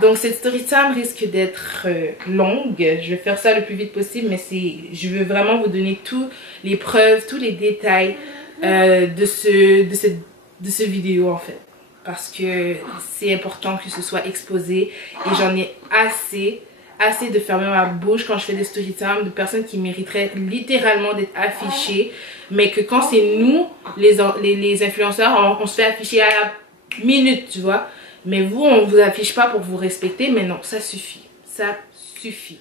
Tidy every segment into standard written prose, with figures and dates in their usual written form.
Donc cette story time risque d'être longue, je vais faire ça le plus vite possible, mais je veux vraiment vous donner toutes les preuves, tous les détails de ce vidéo en fait. Parce que c'est important que ce soit exposé et j'en ai assez de fermer ma bouche quand je fais des story time de personnes qui mériteraient littéralement d'être affichées, mais que quand c'est nous, les influenceurs, on se fait afficher à la minute, tu vois. Mais vous, on ne vous affiche pas pour vous respecter, mais non, ça suffit. Ça suffit.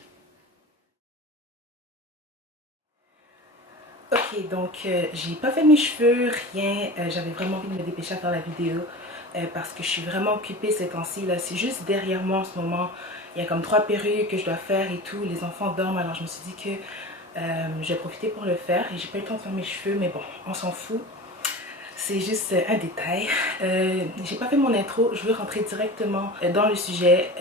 Ok, donc j'ai pas fait mes cheveux, rien. J'avais vraiment envie de me dépêcher à faire la vidéo parce que je suis vraiment occupée ces temps-ci. C'est juste derrière moi en ce moment. Il y a comme 3 perruques que je dois faire et tout. Les enfants dorment, alors je me suis dit que je vais profiter pour le faire. Et j'ai pas eu le temps de faire mes cheveux, mais bon, on s'en fout. C'est juste un détail. J'ai pas fait mon intro, je veux rentrer directement dans le sujet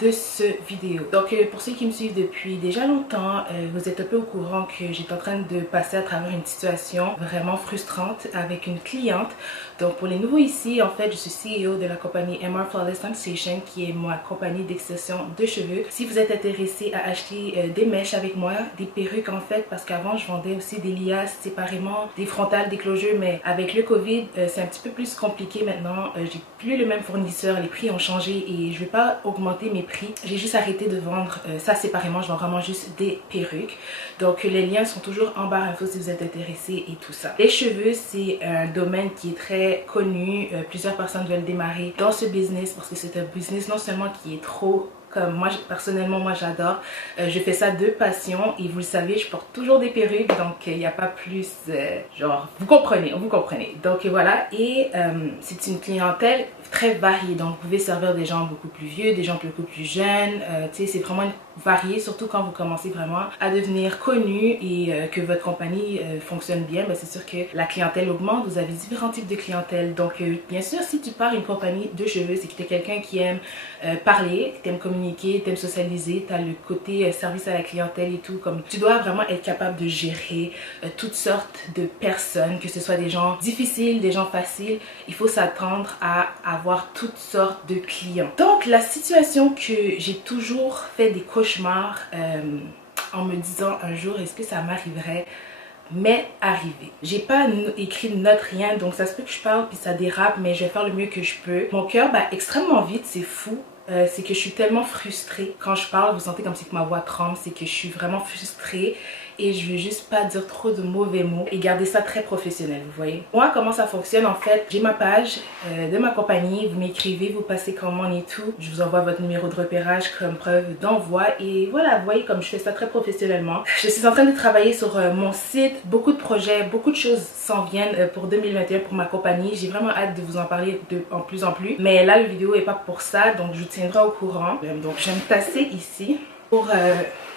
de ce vidéo. Donc pour ceux qui me suivent depuis déjà longtemps, vous êtes un peu au courant que j'étais en train de passer à travers une situation vraiment frustrante avec une cliente. Donc pour les nouveaux ici, en fait je suis CEO de la compagnie MR Flawless Sensation qui est ma compagnie d'extension de cheveux. Si vous êtes intéressé à acheter des mèches avec moi, des perruques en fait, parce qu'avant je vendais aussi des liasses séparément, des frontales, des closures, mais avec le Covid c'est un petit peu plus compliqué maintenant. J'ai plus le même fournisseur, les prix ont changé et je vais pas augmenter mes prix. J'ai juste arrêté de vendre ça séparément, je vends vraiment juste des perruques. Donc les liens sont toujours en barre info si vous êtes intéressé et tout ça. Les cheveux c'est un domaine qui est très connu, plusieurs personnes veulent démarrer dans ce business parce que c'est un business non seulement qui est trop comme moi personnellement moi j'adore, je fais ça de passion et vous le savez je porte toujours des perruques donc il n'y a pas plus genre vous comprenez donc voilà. Et c'est une clientèle très variée, donc vous pouvez servir des gens beaucoup plus vieux, des gens beaucoup plus jeunes, tu sais c'est vraiment varié, surtout quand vous commencez vraiment à devenir connu et que votre compagnie fonctionne bien, ben c'est sûr que la clientèle augmente, vous avez différents types de clientèle. Donc bien sûr si tu pars une compagnie de cheveux, c'est que tu es quelqu'un qui aime parler, qui aime communiquer, tu aimes socialiser, tu as le côté service à la clientèle et tout, comme tu dois vraiment être capable de gérer toutes sortes de personnes, que ce soit des gens difficiles, des gens faciles, il faut s'attendre à avoir toutes sortes de clients. Donc la situation que j'ai toujours fait des cauchemars en me disant un jour est-ce que ça m'arriverait, m'est arrivé. J'ai pas écrit de note, rien, donc ça se peut que je parle puis ça dérape, mais je vais faire le mieux que je peux. Mon cœur bat extrêmement vite, c'est fou. C'est que je suis tellement frustrée. Quand je parle, vous sentez comme si que ma voix tremble, c'est que je suis vraiment frustrée et je veux juste pas dire trop de mauvais mots et garder ça très professionnel, vous voyez. Moi, comment ça fonctionne en fait, j'ai ma page de ma compagnie, vous m'écrivez, vous passez commande et tout, je vous envoie votre numéro de repérage comme preuve d'envoi et voilà, vous voyez comme je fais ça très professionnellement. Je suis en train de travailler sur mon site, beaucoup de projets, beaucoup de choses s'en viennent pour 2021 pour ma compagnie. J'ai vraiment hâte de vous en parler en plus en plus, mais là, la vidéo est pas pour ça, donc je vous tiendrai au courant. Donc je vais me tasser ici pour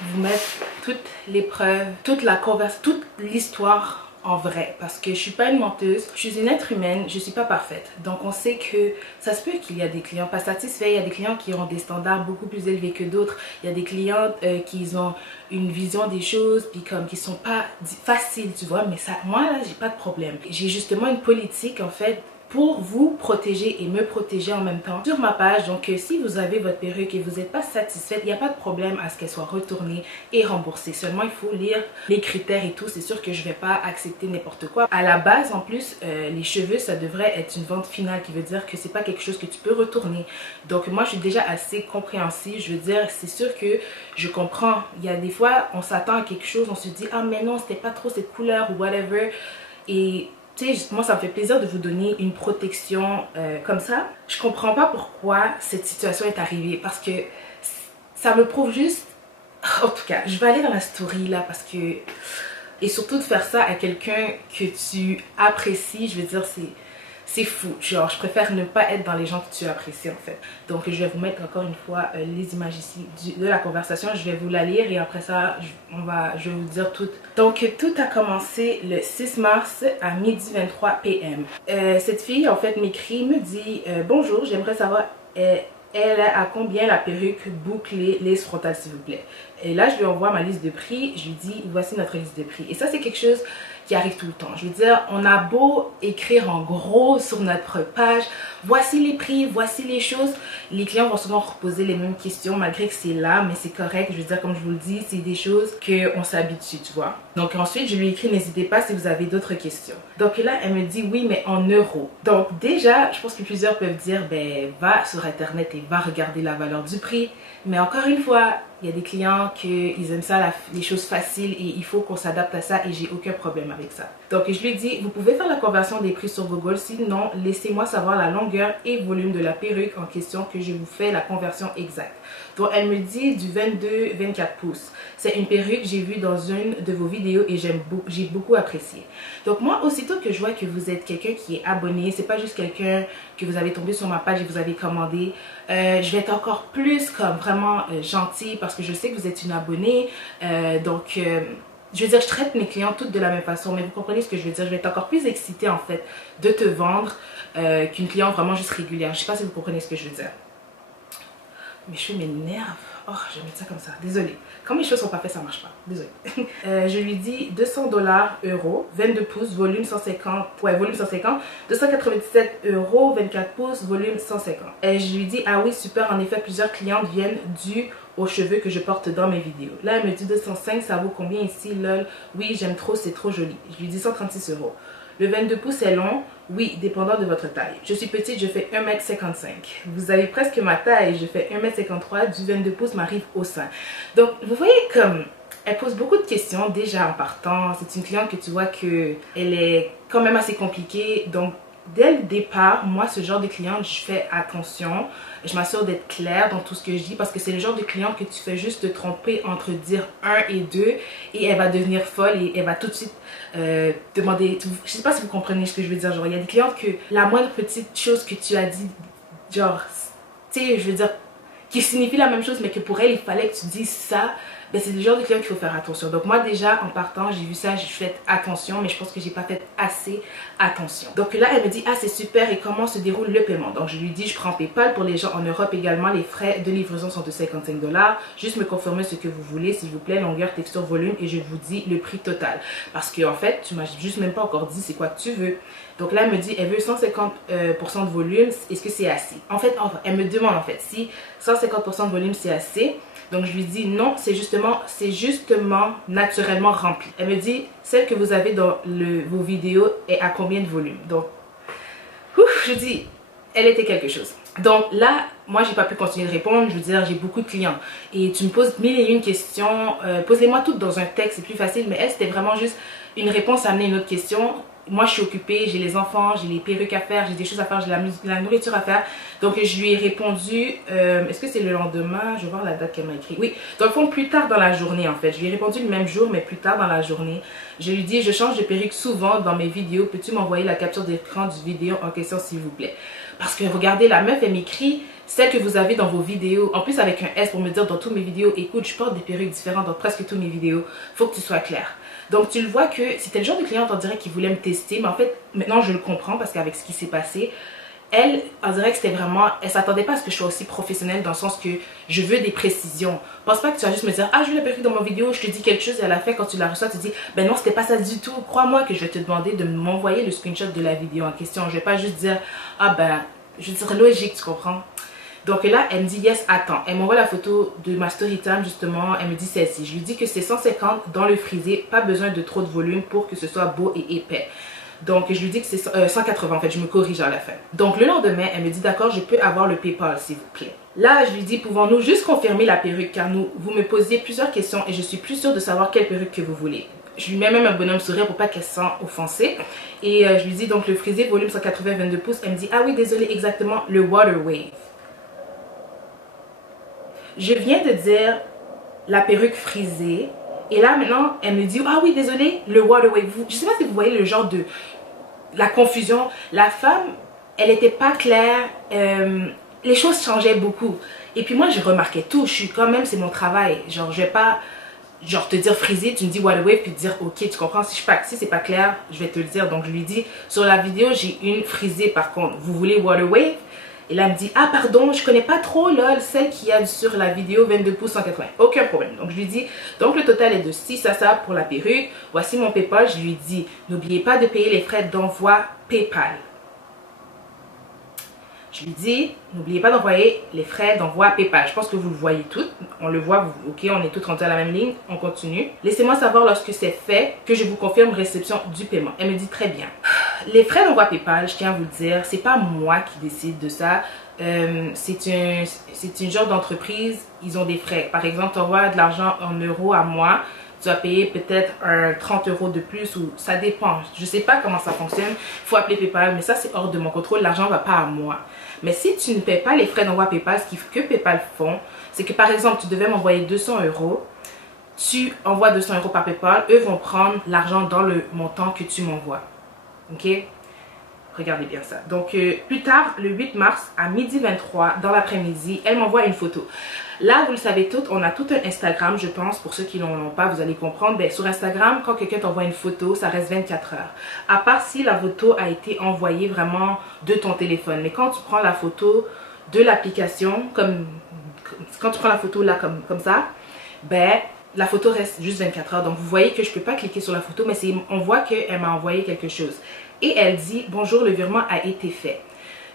vous mettre toutes les preuves, toute la conversation, toute l'histoire en vrai, parce que je suis pas une menteuse, je suis une être humaine, je suis pas parfaite. Donc on sait que ça se peut qu'il y a des clients pas satisfaits, il y a des clients qui ont des standards beaucoup plus élevés que d'autres, il y a des clients qui ont une vision des choses puis comme qui sont pas faciles, tu vois, mais ça, moi là j'ai pas de problème. J'ai justement une politique en fait pour vous protéger et me protéger en même temps sur ma page. Donc si vous avez votre perruque et vous n'êtes pas satisfaite, il n'y a pas de problème à ce qu'elle soit retournée et remboursée. Seulement il faut lire les critères et tout. C'est sûr que je ne vais pas accepter n'importe quoi. À la base en plus, les cheveux ça devrait être une vente finale qui veut dire que c'est pas quelque chose que tu peux retourner. Donc moi je suis déjà assez compréhensive. Je veux dire c'est sûr que je comprends. Il y a des fois on s'attend à quelque chose, on se dit ah mais non c'était pas trop cette couleur ou whatever. Et moi ça me fait plaisir de vous donner une protection comme ça. Je comprends pas pourquoi cette situation est arrivée parce que ça me prouve juste, en tout cas je vais aller dans la story là parce que, et surtout de faire ça à quelqu'un que tu apprécies, je veux dire c'est fou, genre je préfère ne pas être dans les gens que tu apprécies en fait. Donc je vais vous mettre encore une fois les images ici de la conversation, je vais vous la lire et après ça je vais vous dire tout. Donc tout a commencé le 6 mars à midi 23 PM. Cette fille en fait m'écrit, me dit bonjour, j'aimerais savoir elle a combien la perruque bouclée lace frontale s'il vous plaît. Et là je lui envoie ma liste de prix, je lui dis voici notre liste de prix. Et ça c'est quelque chose qui arrive tout le temps. Je veux dire, on a beau écrire en gros sur notre page, voici les prix, voici les choses. Les clients vont souvent reposer les mêmes questions malgré que c'est là, mais c'est correct. Je veux dire, comme je vous le dis, c'est des choses qu'on s'habitue, tu vois. Donc ensuite, je lui ai écrit, n'hésitez pas si vous avez d'autres questions. Donc là, elle me dit, oui, mais en euros. Donc déjà, je pense que plusieurs peuvent dire, ben, va sur Internet et va regarder la valeur du prix. Mais encore une fois, il y a des clients qui aiment ça, les choses faciles, et il faut qu'on s'adapte à ça, et j'ai aucun problème avec ça. Donc je lui ai dit, vous pouvez faire la conversion des prix sur Google, sinon laissez-moi savoir la longueur et volume de la perruque en question que je vous fais la conversion exacte. Donc elle me dit du 22-24 pouces. C'est une perruque que j'ai vue dans une de vos vidéos et j'ai beaucoup apprécié. Donc moi, aussitôt que je vois que vous êtes quelqu'un qui est abonné, c'est pas juste quelqu'un que vous avez tombé sur ma page et vous avez commandé, je vais être encore plus comme vraiment gentille parce que je sais que vous êtes une abonnée. Je veux dire, je traite mes clients toutes de la même façon, mais vous comprenez ce que je veux dire. Je vais être encore plus excitée en fait de te vendre qu'une cliente vraiment juste régulière. Je sais pas si vous comprenez ce que je veux dire. Mes cheveux m'énervent. Oh, je vais mettre ça comme ça. Désolée. Quand mes cheveux sont pas faits, ça marche pas. Désolée. Je lui dis 200 $, euros, 22 pouces, volume 150. Ouais, volume 150. 297 €, 24 pouces, volume 150. Et je lui dis, ah oui, super. En effet, plusieurs clientes viennent dû aux cheveux que je porte dans mes vidéos. Là, elle me dit 205, ça vaut combien ici, lol? Oui, j'aime trop, c'est trop joli. Je lui dis 136 €. Le 22 pouces est long, oui, dépendant de votre taille. Je suis petite, je fais 1,55 m. Vous avez presque ma taille, je fais 1,53 m, du 22 pouces m'arrive au sein. Donc, vous voyez comme elle pose beaucoup de questions déjà en partant. C'est une cliente que tu vois que elle est quand même assez compliquée. Donc, dès le départ, moi, ce genre de cliente, je fais attention. Je m'assure d'être claire dans tout ce que je dis parce que c'est le genre de cliente que tu fais juste te tromper entre dire 1 et 2 et elle va devenir folle et elle va tout de suite demander. Je sais pas si vous comprenez ce que je veux dire. Genre, il y a des clientes que la moindre petite chose que tu as dit, genre, tu sais, je veux dire, qui signifie la même chose mais que pour elle, il fallait que tu dises ça. Ben, c'est le genre de client qu'il faut faire attention. Donc moi déjà en partant j'ai vu ça, j'ai fait attention, mais je pense que j'ai pas fait assez attention. Donc là elle me dit ah c'est super et comment se déroule le paiement. Donc je lui dis je prends PayPal pour les gens en Europe également, les frais de livraison sont de 55 $. Juste me confirmer ce que vous voulez s'il vous plaît, longueur, texture, volume et je vous dis le prix total. Parce que en fait tu m'as juste même pas encore dit c'est quoi que tu veux. Donc là elle me dit elle veut 150% de volume, est-ce que c'est assez? En fait elle me demande en fait si 150% de volume c'est assez. Donc je lui dis non, c'est justement naturellement rempli. Elle me dit celle que vous avez dans vos vidéos est à combien de volume? Donc je dis elle était quelque chose. Donc là moi j'ai pas pu continuer de répondre. Je veux dire j'ai beaucoup de clients et tu me poses mille et une questions, posez-moi toutes dans un texte, c'est plus facile. Mais elle c'était vraiment juste une réponse à amener une autre question. Moi je suis occupée, j'ai les enfants, j'ai les perruques à faire, j'ai des choses à faire, j'ai la nourriture à faire. Donc je lui ai répondu, est-ce que c'est le lendemain? Je vais voir la date qu'elle m'a écrit. Oui, dans le fond plus tard dans la journée en fait. Je lui ai répondu le même jour mais plus tard dans la journée. Je lui dis je change de perruque souvent dans mes vidéos. Peux-tu m'envoyer la capture d'écran du vidéo en question s'il vous plaît? Parce que regardez la meuf elle m'écrit celle que vous avez dans vos vidéos. En plus avec un S pour me dire dans toutes mes vidéos, écoute je porte des perruques différentes dans presque toutes mes vidéos. Faut que tu sois clair. Donc tu le vois que c'était le genre de cliente on dirait qui voulait me tester. Mais en fait maintenant je le comprends parce qu'avec ce qui s'est passé, elle, on dirait que c'était vraiment, elle s'attendait pas à ce que je sois aussi professionnelle dans le sens que je veux des précisions. Pense pas que tu vas juste me dire, ah je veux la perruque dans mon vidéo, je te dis quelque chose et à la fin quand tu la reçois tu te dis, ben non c'était pas ça du tout. Crois-moi que je vais te demander de m'envoyer le screenshot de la vidéo en question. Je vais pas juste dire, ah ben, je veux dire logique, tu comprends? Donc là, elle me dit yes, attends. Elle m'envoie la photo de ma story time justement. Elle me dit celle-ci. Je lui dis que c'est 150 dans le frisé. Pas besoin de trop de volume pour que ce soit beau et épais. Donc je lui dis que c'est 180 en fait. Je me corrige à la fin. Donc le lendemain, elle me dit d'accord, je peux avoir le PayPal s'il vous plaît. Là, je lui dis pouvons-nous juste confirmer la perruque car vous me posiez plusieurs questions et je suis plus sûre de savoir quelle perruque que vous voulez. Je lui mets même un bonhomme sourire pour pas qu'elle se sente offensée. Et je lui dis donc le frisé volume 180 22 pouces. Elle me dit ah oui désolé exactement le Water Wave. Je viens de dire la perruque frisée et là maintenant elle me dit ah oui désolé le Water Wave. Je sais pas si vous voyez le genre de la confusion. La femme elle était pas claire, les choses changeaient beaucoup et puis moi je remarquais tout. Je suis quand même, c'est mon travail, genre je vais pas genre te dire frisé, tu me dis Water Wave puis te dire ok tu comprends. Si c'est pas clair je vais te le dire. Donc je lui dis sur la vidéo j'ai une frisée par contre, vous voulez Water Wave? Et là, elle me dit, ah pardon, je connais pas trop lol, celle qui a sur la vidéo 22 pouces 180. Aucun problème. Donc je lui dis, donc le total est de 6 à ça pour la perruque. Voici mon PayPal. Je lui dis, n'oubliez pas de payer les frais d'envoi PayPal. Je lui dis, n'oubliez pas d'envoyer les frais d'envoi PayPal. Je pense que vous le voyez toutes. On le voit, ok, on est toutes rendues à la même ligne. On continue. Laissez-moi savoir lorsque c'est fait que je vous confirme réception du paiement. Elle me dit très bien. Les frais d'envoi PayPal, je tiens à vous le dire, c'est pas moi qui décide de ça. C'est une genre d'entreprise, ils ont des frais. Par exemple, tu envoies de l'argent en euros à moi. Tu vas payer peut-être 30 € de plus ou ça dépend. Je ne sais pas comment ça fonctionne. Il faut appeler PayPal, mais ça c'est hors de mon contrôle. L'argent ne va pas à moi. Mais si tu ne paies pas les frais d'envoi PayPal, ce que PayPal font, c'est que par exemple, tu devais m'envoyer 200 €. Tu envoies 200 € par PayPal. Eux vont prendre l'argent dans le montant que tu m'envoies. Ok? Regardez bien ça. Donc, plus tard, le 8 mars, à 12h23, dans l'après-midi, elle m'envoie une photo. Là, vous le savez toutes, on a tout un Instagram, je pense. Pour ceux qui n'en ont pas, vous allez comprendre. Ben, sur Instagram, quand quelqu'un t'envoie une photo, ça reste 24 heures. À part si la photo a été envoyée vraiment de ton téléphone. Mais quand tu prends la photo de l'application, quand tu prends la photo là, comme ça, ben, la photo reste juste 24 heures. Donc, vous voyez que je ne peux pas cliquer sur la photo, mais on voit qu'elle m'a envoyé quelque chose. Et elle dit, bonjour, le virement a été fait.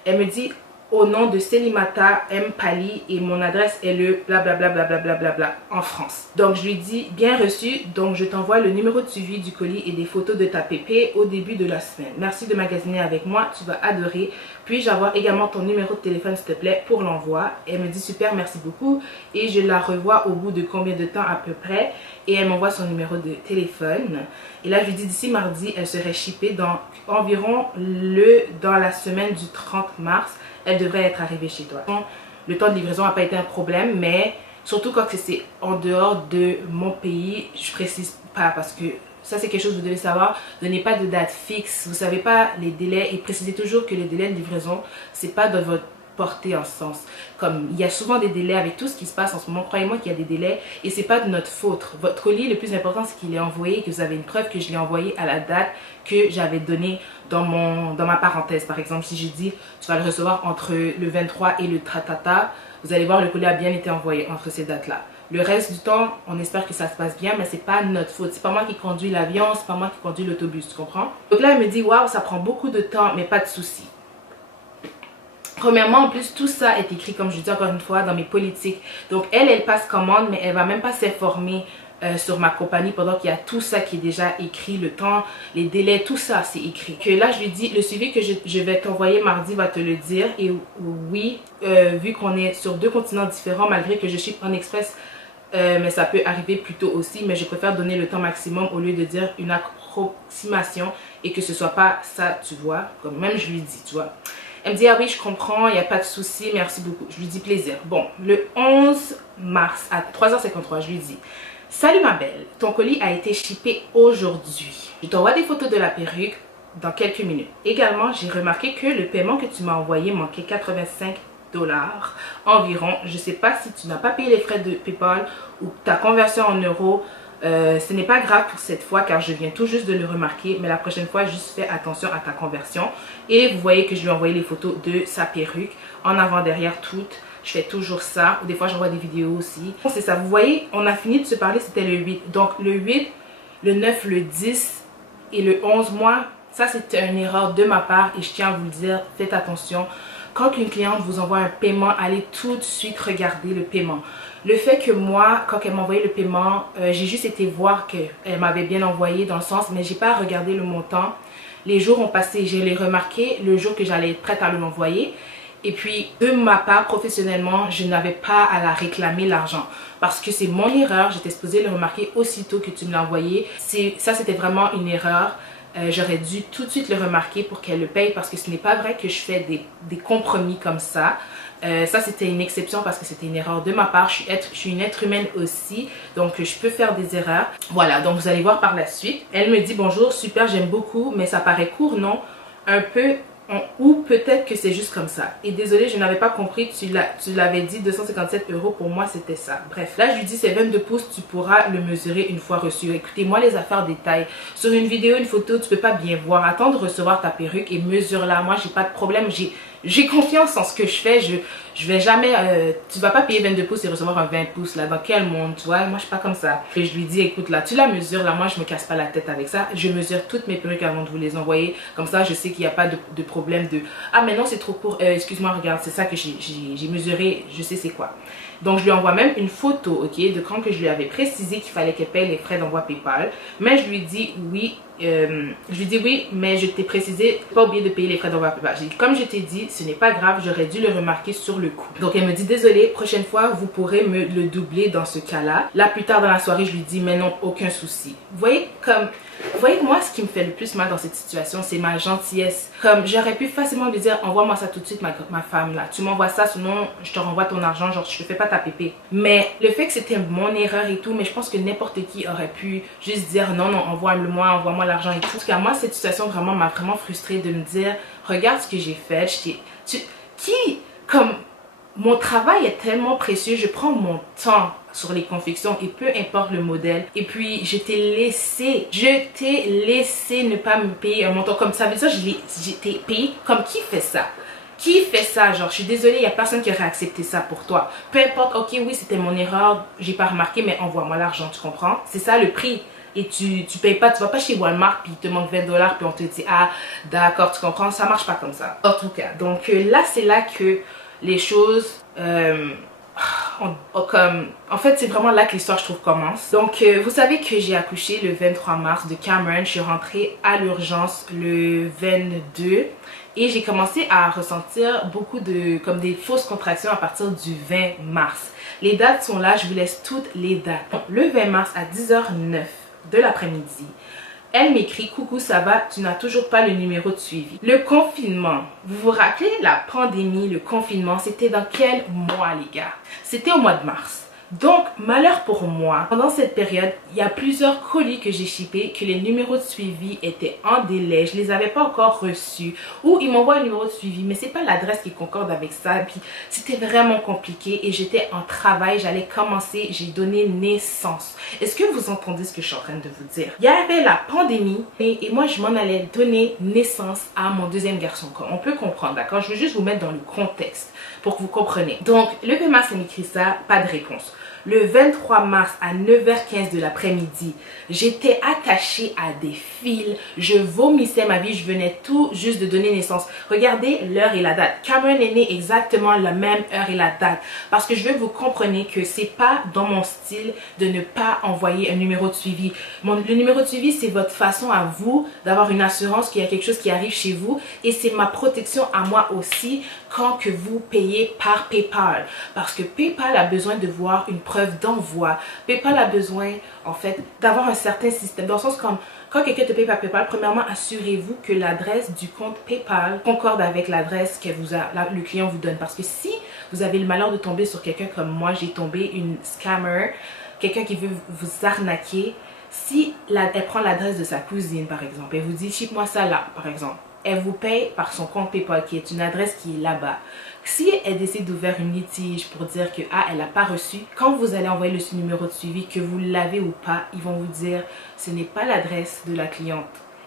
Elle me dit, au nom de Selimata M. Pali et mon adresse est le blablabla blablabla en France. Donc, je lui dis, bien reçu, donc je t'envoie le numéro de suivi du colis et des photos de ta pépé au début de la semaine. Merci de magasiner avec moi, tu vas adorer. Puis-je avoir également ton numéro de téléphone, s'il te plaît, pour l'envoi? Elle me dit, super, merci beaucoup. Et je la revois au bout de combien de temps à peu près? Et elle m'envoie son numéro de téléphone. Et là, je lui dis, d'ici mardi, elle serait shippée dans environ dans la semaine du 30 mars. Elle devrait être arrivée chez toi. Le temps de livraison n'a pas été un problème, mais surtout quand c'est en dehors de mon pays, je précise pas parce que ça c'est quelque chose que vous devez savoir. Donnez pas de date fixe, vous savez pas les délais et précisez toujours que les délais de livraison, c'est pas de votre portée en sens. Comme il y a souvent des délais avec tout ce qui se passe en ce moment, croyez-moi qu'il y a des délais et c'est pas de notre faute. Votre colis, le plus important c'est qu'il est envoyé, que vous avez une preuve que je l'ai envoyé à la date que j'avais donnée dans ma parenthèse. Par exemple, si j'ai dit tu vas le recevoir entre le 23 et le tratata, vous allez voir le colis a bien été envoyé entre ces dates-là. Le reste du temps, on espère que ça se passe bien, mais c'est pas notre faute. C'est pas moi qui conduis l'avion, c'est pas moi qui conduis l'autobus, tu comprends? Donc là, elle me dit waouh, ça prend beaucoup de temps, mais pas de souci. Premièrement, en plus, tout ça est écrit, comme je dis encore une fois, dans mes politiques. Donc, elle passe commande, mais elle va même pas s'informer sur ma compagnie pendant qu'il y a tout ça qui est déjà écrit, le temps, les délais, tout ça, c'est écrit. Que là, je lui dis, le suivi que je vais t'envoyer mardi va te le dire. Et oui, vu qu'on est sur 2 continents différents, malgré que je ship en express, mais ça peut arriver plus tôt aussi, mais je préfère donner le temps maximum au lieu de dire une approximation et que ce soit pas ça, tu vois, comme même je lui dis, tu vois. Elle me dit, ah oui, je comprends, il n'y a pas de souci, merci beaucoup. Je lui dis plaisir. Bon, le 11 mars à 3h53, je lui dis, salut ma belle, ton colis a été shippé aujourd'hui. Je t'envoie des photos de la perruque dans quelques minutes. Également, j'ai remarqué que le paiement que tu m'as envoyé manquait 85 $ environ. Je ne sais pas si tu n'as pas payé les frais de PayPal ou ta conversion en euros. Ce n'est pas grave pour cette fois car je viens tout juste de le remarquer, mais la prochaine fois juste fais attention à ta conversion. Et vous voyez que je lui ai envoyé les photos de sa perruque en avant derrière toutes. Je fais toujours ça, ou des fois j'envoie des vidéos aussi. C'est ça, vous voyez, on a fini de se parler, c'était le 8. Donc le 8, le 9, le 10 et le 11 mois, ça c'était une erreur de ma part et je tiens à vous le dire, faites attention. Quand une cliente vous envoie un paiement, allez tout de suite regarder le paiement. Le fait que moi, quand elle m'a envoyé le paiement, j'ai juste été voir qu'elle m'avait bien envoyé dans le sens, mais j'ai pas regardé le montant. Les jours ont passé, je l'ai remarqué le jour que j'allais être prête à l'envoyer. Et puis, de ma part, professionnellement, je n'avais pas à la réclamer l'argent. Parce que c'est mon erreur, j'étais supposée le remarquer aussitôt que tu me l'as envoyé. Ça, c'était vraiment une erreur. J'aurais dû tout de suite le remarquer pour qu'elle le paye parce que ce n'est pas vrai que je fais des compromis comme ça. Ça c'était une exception parce que c'était une erreur de ma part. Je suis une être humaine aussi, donc je peux faire des erreurs. Voilà, donc vous allez voir par la suite. Elle me dit bonjour, super, j'aime beaucoup, mais ça paraît court, non? Un peu, ou peut-être que c'est juste comme ça. Et désolé, je n'avais pas compris, tu l'avais dit 257 € pour moi, c'était ça. Bref, là je lui dis c'est 22 pouces, tu pourras le mesurer une fois reçu. Écoutez, moi les affaires détails. Sur une vidéo, une photo, tu peux pas bien voir. Attends de recevoir ta perruque et mesure-la. Moi, j'ai pas de problème, j'ai confiance en ce que je fais. Je vais jamais, tu vas pas payer 22 pouces et recevoir un 20 pouces là. Dans quel monde, tu vois? Moi, je suis pas comme ça. Et je lui dis, écoute là, tu la mesures là. Moi, je me casse pas la tête avec ça. Je mesure toutes mes perruques avant de vous les envoyer. Comme ça, je sais qu'il n'y a pas de problème de, ah, mais non, c'est trop court. Excuse-moi, regarde, c'est ça que j'ai mesuré. Je sais c'est quoi. Donc, je lui envoie même une photo, ok, de quand que je lui avais précisé qu'il fallait qu'elle paye les frais d'envoi PayPal. Mais je lui dis oui. Je lui dis oui, mais je t'ai précisé, pas oublier de payer les frais d'envoi PayPal. J'ai dit, comme je t'ai dit, ce n'est pas grave, j'aurais dû le remarquer sur le coup. Donc elle me dit, désolé, prochaine fois, vous pourrez me le doubler dans ce cas-là. Là, plus tard dans la soirée, je lui dis, mais non, aucun souci. Vous voyez, moi, ce qui me fait le plus mal dans cette situation, c'est ma gentillesse. Comme j'aurais pu facilement lui dire, envoie-moi ça tout de suite, ma femme là. Tu m'envoies ça, sinon je te renvoie ton argent, genre je te fais pas ta pépé. Mais le fait que c'était mon erreur et tout, mais je pense que n'importe qui aurait pu juste dire, non, non, envoie-moi, envoie-moi l'argent et tout. En tout cas, moi, cette situation vraiment m'a vraiment frustrée de me dire, regarde ce que j'ai fait. Comme mon travail est tellement précieux, je prends mon temps sur les confections et peu importe le modèle. Et puis, je t'ai laissé ne pas me payer un montant comme ça. Mais ça, j'ai été payé comme qui fait ça? Qui fait ça? Genre, je suis désolée, il n'y a personne qui aurait accepté ça pour toi. Peu importe, ok, oui, c'était mon erreur, j'ai pas remarqué, mais envoie-moi l'argent, tu comprends? C'est ça le prix. Et tu payes pas, tu vas pas chez Walmart puis il te manque 20 $, puis on te dit, ah, d'accord, tu comprends, ça marche pas comme ça. En tout cas, donc là, c'est là que les choses, en fait, c'est vraiment là que l'histoire, je trouve, commence. Donc, vous savez que j'ai accouché le 23 mars de Cameron. Je suis rentrée à l'urgence le 22. Et j'ai commencé à ressentir beaucoup comme des fausses contractions à partir du 20 mars. Les dates sont là, je vous laisse toutes les dates. Donc, le 20 mars à 10h09 de l'après-midi, elle m'écrit, coucou, ça va, tu n'as toujours pas le numéro de suivi. Le confinement, vous vous rappelez la pandémie, le confinement, c'était dans quel mois les gars? C'était au mois de mars. Donc, malheur pour moi, pendant cette période, il y a plusieurs colis que j'ai shippés que les numéros de suivi étaient en délai. Je les avais pas encore reçus. Ou ils m'envoient un numéro de suivi, mais c'est pas l'adresse qui concorde avec ça. Puis c'était vraiment compliqué et j'étais en travail. J'allais commencer, j'ai donné naissance. Est-ce que vous entendez ce que je suis en train de vous dire? Il y avait la pandémie et moi, je m'en allais donner naissance à mon deuxième garçon. On peut comprendre, d'accord? Je veux juste vous mettre dans le contexte pour que vous compreniez. Donc, le 20 mars, elle m'écrit ça, pas de réponse. Le 23 mars à 9h15 de l'après-midi, j'étais attachée à des fils. Je vomissais ma vie. Je venais tout juste de donner naissance. Regardez l'heure et la date. Cameron est né exactement la même heure et la date. Parce que je veux que vous compreniez que c'est pas dans mon style de ne pas envoyer un numéro de suivi. Le numéro de suivi, c'est votre façon à vous d'avoir une assurance qu'il y a quelque chose qui arrive chez vous. Et c'est ma protection à moi aussi quand que vous payez par PayPal. Parce que PayPal a besoin de voir une preuve d'envoi. PayPal a besoin, en fait, d'avoir un certain système. Dans le sens comme, quand quelqu'un te paye par PayPal, premièrement, assurez-vous que l'adresse du compte PayPal concorde avec l'adresse que le client vous donne. Parce que si vous avez le malheur de tomber sur quelqu'un comme moi, j'ai tombé, une scammer, quelqu'un qui veut vous arnaquer, si elle prend l'adresse de sa cousine, par exemple, elle vous dit, ship-moi ça là, par exemple. Elle vous paye par son compte PayPal qui est une adresse qui est là-bas. Si elle décide d'ouvrir une litige pour dire que elle n'a pas reçu, quand vous allez envoyer le numéro de suivi, que vous l'avez ou pas, ils vont vous dire ce n'est pas l'adresse de la cliente.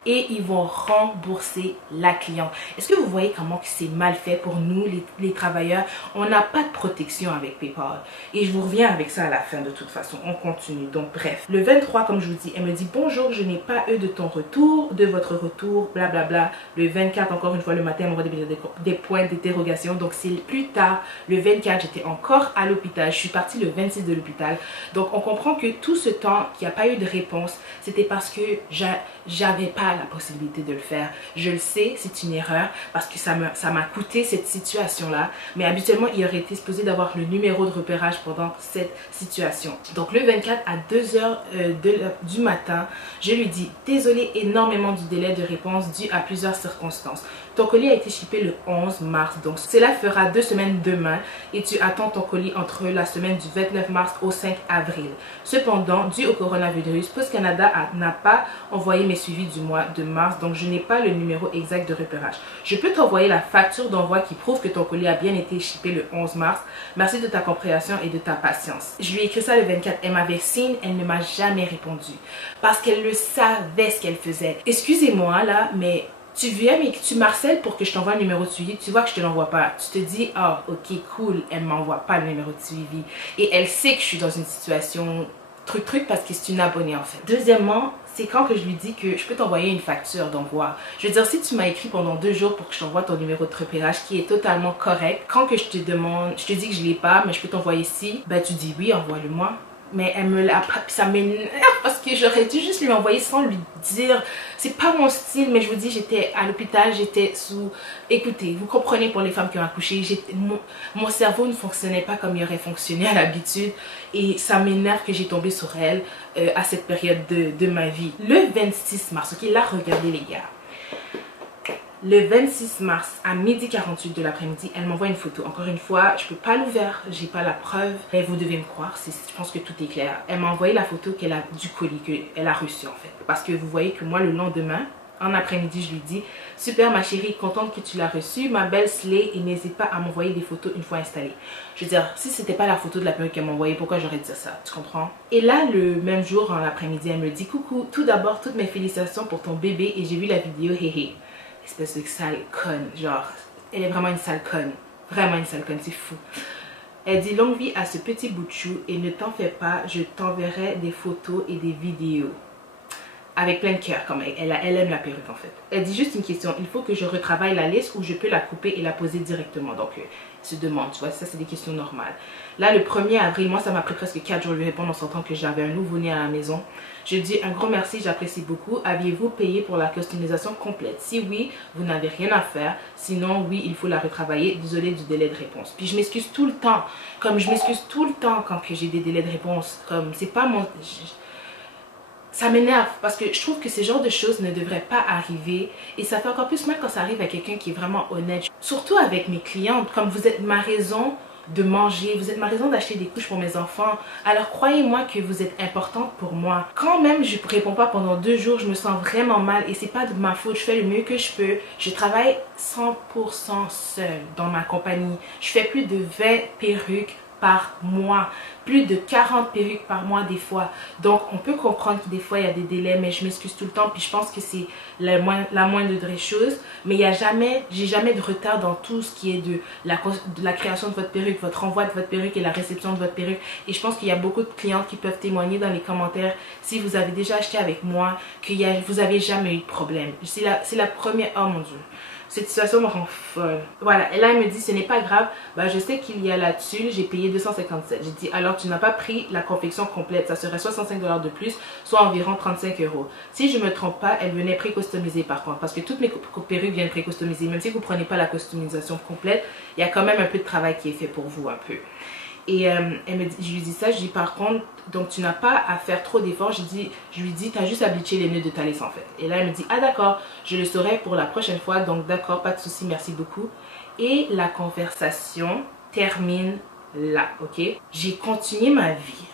Et ils vont rembourser la cliente. Est-ce que vous voyez comment c'est mal fait pour nous, les travailleurs? On n'a pas de protection avec PayPal. Et je vous reviens avec ça à la fin de toute façon. On continue. Donc bref. Le 23, comme je vous dis, elle me dit bonjour, je n'ai pas eu de ton retour, de votre retour, blablabla. Le 24, encore une fois, le matin, elle m'envoie des points d'interrogation. Donc c'est plus tard, le 24, j'étais encore à l'hôpital. Je suis partie le 26 de l'hôpital. Donc on comprend que tout ce temps qu'il n'y a pas eu de réponse, c'était parce que j'avais pas la possibilité de le faire. Je le sais, c'est une erreur parce que ça m'a coûté cette situation-là. Mais habituellement, il aurait été supposé d'avoir le numéro de repérage pendant cette situation. Donc le 24 à 2h du matin, je lui dis désolé énormément du délai de réponse dû à plusieurs circonstances. Ton colis a été shippé le 11 mars, donc cela fera 2 semaines demain et tu attends ton colis entre la semaine du 29 mars au 5 avril. Cependant, dû au coronavirus, Post Canada n'a pas envoyé mes suivis du mois de mars, donc je n'ai pas le numéro exact de repérage. Je peux t'envoyer la facture d'envoi qui prouve que ton colis a bien été shippé le 11 mars. Merci de ta compréhension et de ta patience. Je lui ai écrit ça le 24, elle m'avait signe, elle ne m'a jamais répondu parce qu'elle le savait ce qu'elle faisait. Excusez-moi là, mais tu viens mais que tu marcelles pour que je t'envoie le numéro de suivi, tu vois que je te l'envoie pas. Tu te dis, ah, ok, cool, elle m'envoie pas le numéro de suivi. Et elle sait que je suis dans une situation truc parce que c'est une abonnée en fait. Deuxièmement, c'est quand que je lui dis que je peux t'envoyer une facture d'envoi. Je veux dire, si tu m'as écrit pendant 2 jours pour que je t'envoie ton numéro de repérage qui est totalement correct, quand que je te demande, je te dis que je l'ai pas, mais je peux t'envoyer ici, ben tu dis oui, envoie-le-moi. Mais elle me l'a pas, puis ça m'énerve parce que j'aurais dû juste lui envoyer sans lui dire. C'est pas mon style, mais je vous dis, j'étais à l'hôpital, j'étais sous... Écoutez, vous comprenez pour les femmes qui ont accouché, mon cerveau ne fonctionnait pas comme il aurait fonctionné à l'habitude. Et ça m'énerve que j'ai tombé sur elle à cette période de ma vie. Le 26 mars, ok, là, regardez les gars. Le 26 mars à 12h48 de l'après-midi, elle m'envoie une photo. Encore une fois, je peux pas l'ouvrir, j'ai pas la preuve. Mais vous devez me croire, je pense que tout est clair. Elle m'a envoyé la photo du colis qu'elle a reçu en fait. Parce que vous voyez que moi le lendemain, en après-midi, je lui dis « Super ma chérie, contente que tu l'as reçue, ma belle Slay et n'hésite pas à m'envoyer des photos une fois installées. » Je veux dire, si c'était pas la photo de la perruque qu'elle m'a envoyée, pourquoi j'aurais dit ça? Tu comprends? Et là, le même jour, en après-midi, elle me dit « Coucou, tout d'abord, toutes mes félicitations pour ton bébé et j'ai vu la vidéo, hé. Espèce de sale conne, genre, elle est vraiment une sale conne. Vraiment une sale conne, c'est fou. » Elle dit « Longue vie à ce petit bout de chou et ne t'en fais pas, je t'enverrai des photos et des vidéos. » Avec plein de cœur, comme elle aime la perruque en fait. Elle dit juste une question, il faut que je retravaille la lace ou je peux la couper et la poser directement. Donc, elle se demande, tu vois, ça c'est des questions normales. Là, le 1er avril, moi ça m'a pris presque 4 jours de lui répondre en sentant que j'avais un nouveau-né à la maison. Je dis un gros merci, j'apprécie beaucoup. Aviez-vous payé pour la customisation complète? Si oui, vous n'avez rien à faire. Sinon, oui, il faut la retravailler. Désolée du délai de réponse. Puis je m'excuse tout le temps. Comme je m'excuse tout le temps quand j'ai des délais de réponse. Comme c'est pas mon... Ça m'énerve parce que je trouve que ce genre de choses ne devraient pas arriver et ça fait encore plus mal quand ça arrive à quelqu'un qui est vraiment honnête. Surtout avec mes clientes, comme vous êtes ma raison de manger, vous êtes ma raison d'acheter des couches pour mes enfants. Alors croyez-moi que vous êtes importante pour moi. Quand même je ne réponds pas pendant 2 jours, je me sens vraiment mal et c'est pas de ma faute, je fais le mieux que je peux. Je travaille 100% seule dans ma compagnie. Je fais plus de 20 perruques par mois, plus de 40 perruques par mois des fois. Donc on peut comprendre que des fois il y a des délais, mais je m'excuse tout le temps puis je pense que c'est la moindre des choses. Mais j'ai jamais de retard dans tout ce qui est de la création de votre perruque, votre envoi de votre perruque et la réception de votre perruque. Et je pense qu'il y a beaucoup de clientes qui peuvent témoigner dans les commentaires si vous avez déjà acheté avec moi que vous avez jamais eu de problème. C'est la première, oh mon dieu. Cette situation me rend folle. Voilà, et là elle me dit ce n'est pas grave, bah, je sais qu'il y a là-dessus, j'ai payé 257. J'ai dit alors tu n'as pas pris la confection complète, ça serait 65 $ de plus, soit environ 35 €. Si je me trompe pas, elle venait pré-customisée par contre, parce que toutes mes perruques viennent pré-customisées. Même si vous ne prenez pas la customisation complète, il y a quand même un peu de travail qui est fait pour vous un peu. Et je lui dis ça, je dis par contre, donc tu n'as pas à faire trop d'efforts. Je lui dis, tu as juste à bleacher les nœuds de ta lace en fait. Et là elle me dit, ah d'accord, je le saurai pour la prochaine fois, donc d'accord, pas de souci, merci beaucoup. Et la conversation termine là, ok? J'ai continué ma vie.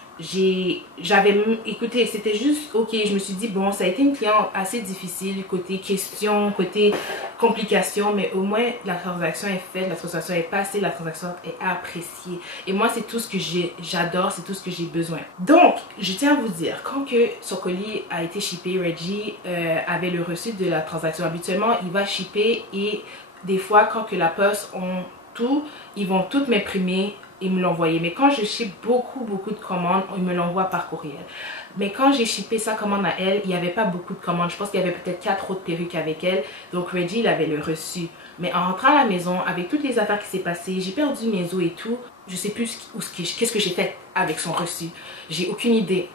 Écoutez, c'était juste ok, je me suis dit bon, ça a été une cliente assez difficile côté questions, côté complications, mais au moins la transaction est faite, la transaction est passée, la transaction est appréciée et moi c'est tout ce que j'adore, c'est tout ce que j'ai besoin. Donc je tiens à vous dire, quand que son colis a été shippé, Reggie avait le reçu de la transaction. Habituellement il va shipper et des fois quand que la poste ont tout, ils vont tout m'imprimer et me l'envoyer. Mais quand je ship beaucoup de commandes, ils me l'envoient par courriel. Mais quand j'ai shippé sa commande à elle, il n'y avait pas beaucoup de commandes. Je pense qu'il y avait peut-être 4 autres perruques avec elle. Donc Reggie, il avait le reçu. Mais en rentrant à la maison, avec toutes les affaires qui s'est passées, j'ai perdu mes os et tout. Je sais plus qu'est-ce que j'ai fait avec son reçu. J'ai aucune idée.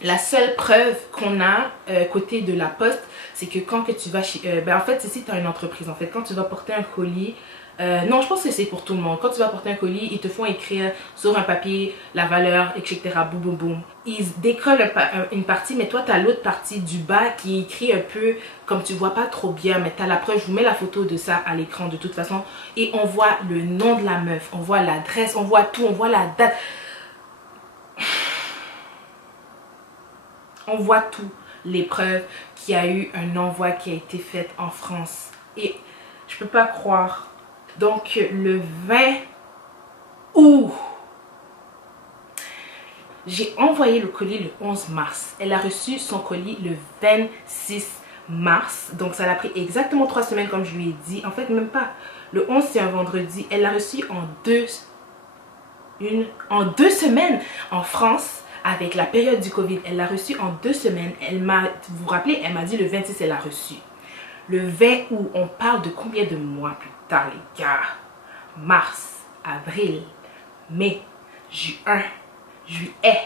La seule preuve qu'on a côté de la poste, c'est que quand que tu vas... en fait, c'est si tu as une entreprise. En fait, quand tu vas porter un colis... non, je pense que c'est pour tout le monde. Quand tu vas porter un colis, ils te font écrire sur un papier la valeur, etc. Boum, boum, boum. Ils décollent une partie, mais toi, tu as l'autre partie du bas qui est écrit un peu comme tu vois pas trop bien. Mais tu as la preuve, je vous mets la photo de ça à l'écran de toute façon. Et on voit le nom de la meuf, on voit l'adresse, on voit tout, on voit la date. On voit tout. Les preuves qu'il y a eu un envoi qui a été fait en France. Et je peux pas croire. Donc le 20 août, j'ai envoyé le colis le 11 mars. Elle a reçu son colis le 26 mars. Donc ça l'a pris exactement 3 semaines comme je lui ai dit. En fait, même pas. Le 11 c'est un vendredi. Elle l'a reçu en deux semaines en France. Avec la période du Covid, elle l'a reçu en 2 semaines. Vous vous rappelez, elle m'a dit le 26 elle l'a reçu. Le 20 août, on parle de combien de mois plus tard les gars? Mars, avril, mai, juin, juillet,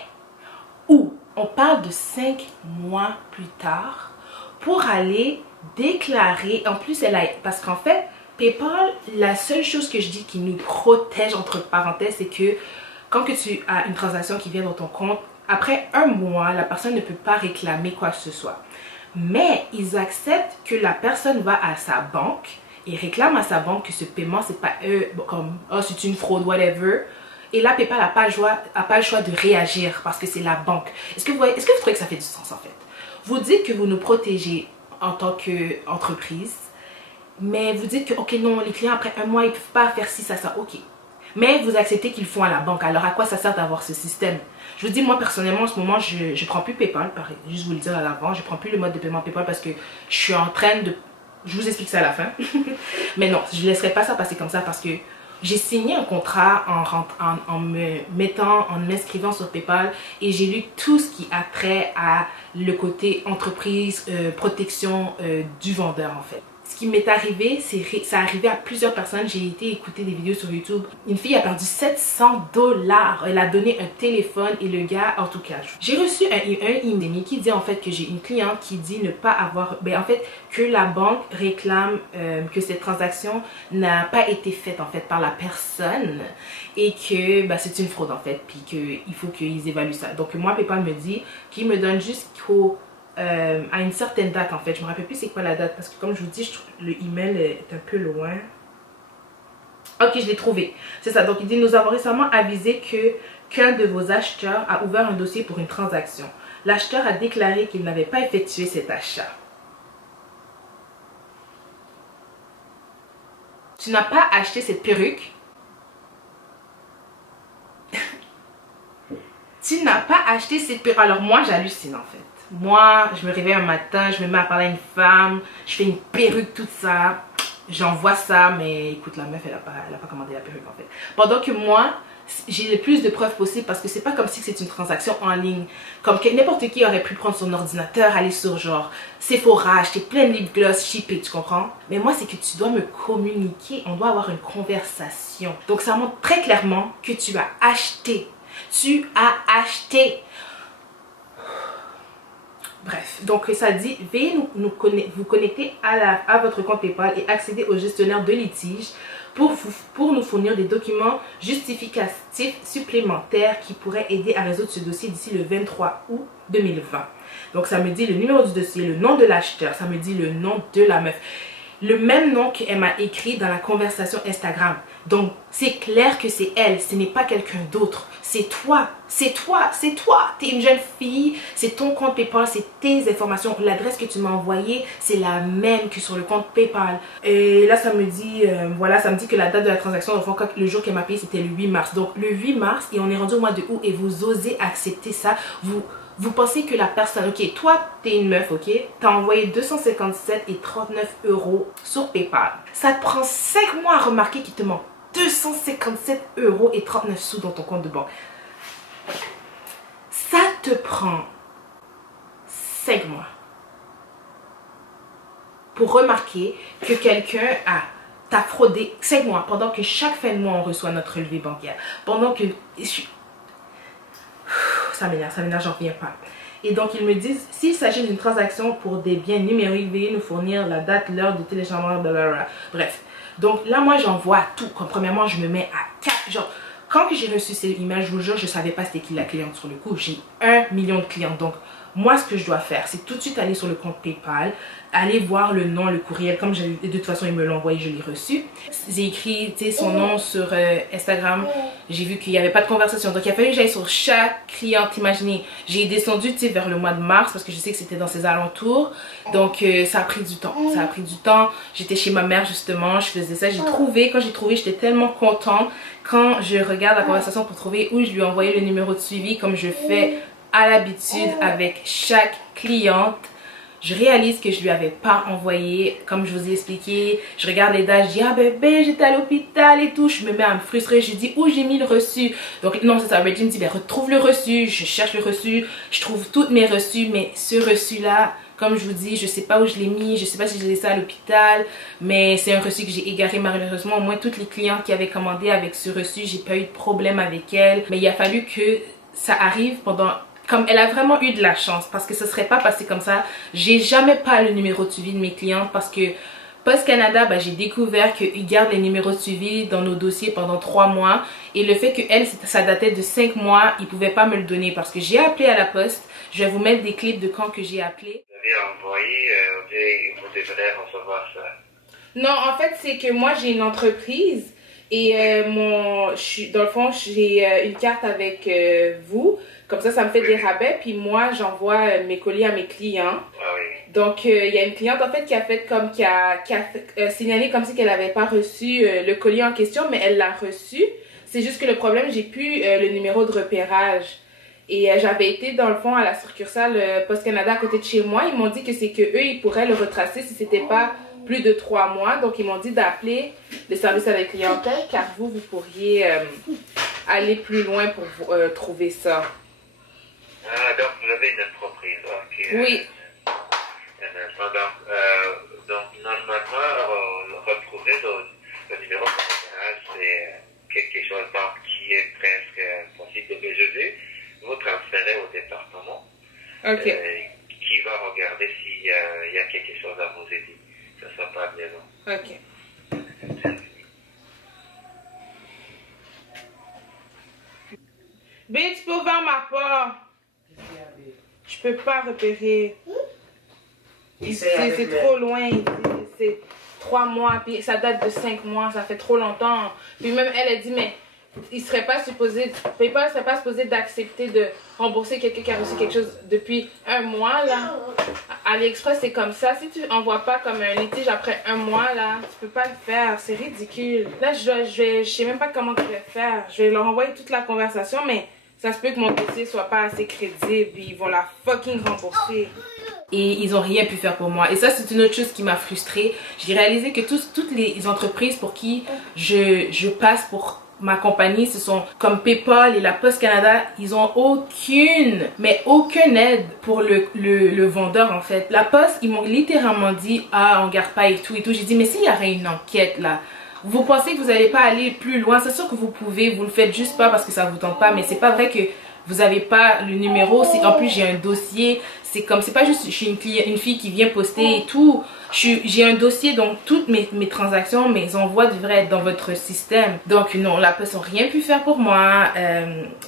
août. On parle de 5 mois plus tard pour aller déclarer. En plus, parce qu'en fait, PayPal, la seule chose que je dis qui nous protège entre parenthèses, c'est que quand que tu as une transaction qui vient dans ton compte, après 1 mois, la personne ne peut pas réclamer quoi que ce soit. Mais ils acceptent que la personne va à sa banque et réclame à sa banque que ce paiement, c'est pas eux, comme oh, c'est une fraude, whatever. Et là, PayPal n'a pas le choix de réagir parce que c'est la banque. Est-ce que vous trouvez que ça fait du sens en fait? Vous dites que vous nous protégez en tant qu'entreprise, mais vous dites que, ok, non, les clients après 1 mois, ils ne peuvent pas faire ci, ça, ok. Mais vous acceptez qu'ils font à la banque. Alors, à quoi ça sert d'avoir ce système? Je vous dis, moi, personnellement, en ce moment, je ne prends plus PayPal. Pareil, juste vous le dire à l'avant. Je ne prends plus le mode de paiement PayPal parce que je suis en train de... Je vous explique ça à la fin. Mais non, je ne laisserai pas ça passer comme ça parce que j'ai signé un contrat en m'inscrivant sur PayPal et j'ai lu tout ce qui a trait à le côté entreprise, protection du vendeur en fait. Ce qui m'est arrivé, ça arrivé à plusieurs personnes. J'ai été écouter des vidéos sur YouTube. Une fille a perdu 700 $. Elle a donné un téléphone et le gars, en tout cas. J'ai reçu un email qui dit en fait que j'ai une cliente qui dit ne pas avoir... en fait, que la banque réclame que cette transaction n'a pas été faite en fait par la personne et que c'est une fraude en fait. Puis qu'il faut qu'ils évaluent ça. Donc moi, PayPal me dit qu'il me donne jusqu'au... à une certaine date en fait, je me rappelle plus c'est quoi la date parce que comme je vous dis, le email est un peu loin. Ok, je l'ai trouvé, c'est ça. Donc il dit: nous avons récemment avisé qu'un de vos acheteurs a ouvert un dossier pour une transaction. L'acheteur a déclaré qu'il n'avait pas effectué cet achat. Tu n'as pas acheté cette perruque. Tu n'as pas acheté cette perruque. Alors moi j'hallucine en fait. Moi, je me réveille un matin, je me mets à parler à une femme, je fais une perruque, tout ça. J'envoie ça, mais écoute, la meuf, elle a pas commandé la perruque en fait. Pendant que moi, j'ai le plus de preuves possibles parce que c'est pas comme si c'est une transaction en ligne. Comme que n'importe qui aurait pu prendre son ordinateur, aller sur genre Sephora, acheter plein de lip gloss, shipper, tu comprends? Mais moi, c'est que tu dois me communiquer, on doit avoir une conversation. Donc ça montre très clairement que tu as acheté. Tu as acheté. Bref, donc ça dit: veuillez vous connecter à votre compte PayPal et accéder au gestionnaire de litige pour nous fournir des documents justificatifs supplémentaires qui pourraient aider à résoudre ce dossier d'ici le 23 août 2020. Donc ça me dit le numéro du dossier, le nom de l'acheteur, ça me dit le nom de la meuf. Le même nom qu'elle m'a écrit dans la conversation Instagram. Donc, c'est clair que c'est elle, ce n'est pas quelqu'un d'autre. C'est toi, c'est toi, c'est toi. Tu es une jeune fille, c'est ton compte PayPal, c'est tes informations. L'adresse que tu m'as envoyée, c'est la même que sur le compte PayPal. Et là, ça me dit, voilà, ça me dit que la date de la transaction, enfin, le jour qu'elle m'a payé, c'était le 8 mars. Donc, le 8 mars, et on est rendu au mois de août, et vous osez accepter ça. Vous pensez que la personne, ok, toi, t'es une meuf, ok, t'as envoyé 257,39 € sur PayPal. Ça te prend 5 mois à remarquer qu'il te manque 257,39 € dans ton compte de banque. Ça te prend 5 mois pour remarquer que quelqu'un t'a fraudé 5 mois pendant que chaque fin de mois on reçoit notre relevé bancaire. Pendant que... Ça m'énerve, j'en reviens pas. Et donc ils me disent: s'il s'agit d'une transaction pour des biens numériques, veuillez nous fournir la date, l'heure de téléchargement, blablabla. Bref, donc là moi j'envoie tout. Comme premièrement je me mets à 4, genre quand j'ai reçu ces emails, je vous jure, je savais pas c'était qui la cliente sur le coup. J'ai 1 million de clients. Donc moi ce que je dois faire, c'est tout de suite aller sur le compte PayPal, aller voir le nom, le courriel. Comme de toute façon ils me l'ont envoyé, je l'ai reçu. J'ai écrit son nom sur Instagram. J'ai vu qu'il n'y avait pas de conversation. Donc il a fallu que j'aille sur chaque cliente. Imaginez, j'ai descendu vers le mois de mars parce que je sais que c'était dans ses alentours. Donc ça a pris du temps. Ça a pris du temps. J'étais chez ma mère justement, je faisais ça. Quand j'ai trouvé, j'étais tellement contente. Quand je regarde la conversation pour trouver où je lui ai envoyé le numéro de suivi, comme je fais à l'habitude avec chaque cliente, je réalise que je lui avais pas envoyé, comme je vous ai expliqué. Je regarde les dates, je dis ah bébé j'étais à l'hôpital et tout, je me mets à me frustrer, je dis où j'ai mis le reçu. Donc non c'est ça, Reggie me dit ben retrouve le reçu, je cherche le reçu, je trouve toutes mes reçus, mais ce reçu là, comme je vous dis, je sais pas où je l'ai mis, je sais pas si je l'ai laissé à l'hôpital, mais c'est un reçu que j'ai égaré malheureusement. Au moins toutes les clientes qui avaient commandé avec ce reçu, j'ai pas eu de problème avec elles, mais il a fallu que ça arrive pendant... Comme elle a vraiment eu de la chance parce que ce serait pas passé comme ça. J'ai jamais pas le numéro de suivi de mes clientes parce que Post Canada, ben, j'ai découvert qu'ils gardent les numéros de suivi dans nos dossiers pendant 3 mois. Et le fait que elle, ça datait de 5 mois, ils pouvaient pas me le donner parce que j'ai appelé à la poste. Je vais vous mettre des clips de quand que j'ai appelé. Vous avez envoyé, vous devrez recevoir ça. Non, en fait, c'est que moi, j'ai une entreprise et dans le fond, j'ai une carte avec vous. Comme ça me fait des rabais. Puis moi, j'envoie mes colis à mes clients. Ah oui. Donc, il y a une cliente, en fait, qui a fait comme, qui a signalé comme si qu'elle n'avait pas reçu le colis en question, mais elle l'a reçu. C'est juste que le problème, j'ai plus le numéro de repérage. Et j'avais été, dans le fond, à la succursale Post Canada à côté de chez moi. Ils m'ont dit que c'est que eux, ils pourraient le retracer si c'était pas plus de 3 mois. Donc, ils m'ont dit d'appeler le service à la clientèle, car vous pourriez aller plus loin pour trouver ça. Ah, donc vous avez une entreprise, ok. Oui. Un instant, donc normalement, retrouver le numéro de repérage, c'est quelque chose donc, qui est presque possible. Mais je vais vous transférer au département qui va regarder s'il y a quelque chose à vous aider. Ça ne sera pas bien long. Ok. B, tu peux ouvrir ma porte. Je peux pas repérer. C'est trop loin. C'est 3 mois. Puis ça date de 5 mois. Ça fait trop longtemps. Puis même elle a dit, mais il serait pas supposé, PayPal serait pas supposé d'accepter de rembourser quelqu'un qui a reçu quelque chose depuis 1 mois là. AliExpress c'est comme ça. Si tu envoies pas comme un litige après 1 mois là, tu peux pas le faire. C'est ridicule. Là je sais même pas comment je vais faire. Je vais leur envoyer toute la conversation, mais ça se peut que mon dossier soit pas assez crédible. Ils vont la fucking rembourser. Et ils ont rien pu faire pour moi. Et ça, c'est une autre chose qui m'a frustrée. J'ai réalisé que toutes les entreprises pour qui je passe pour ma compagnie, ce sont comme PayPal et la Post Canada, ils ont aucune aide pour le vendeur en fait. La Poste, ils m'ont littéralement dit, ah, on garde pas et tout et tout. J'ai dit, mais s'il y aurait une enquête là, vous pensez que vous n'allez pas aller plus loin? C'est sûr que vous pouvez, vous le faites juste pas parce que ça vous tente pas, mais c'est pas vrai que vous n'avez pas le numéro. En plus j'ai un dossier, c'est comme, c'est pas juste je suis une fille qui vient poster et tout. J'ai un dossier, donc toutes mes transactions, mes envois devraient être dans votre système. Donc non, la personne n'a rien pu faire pour moi.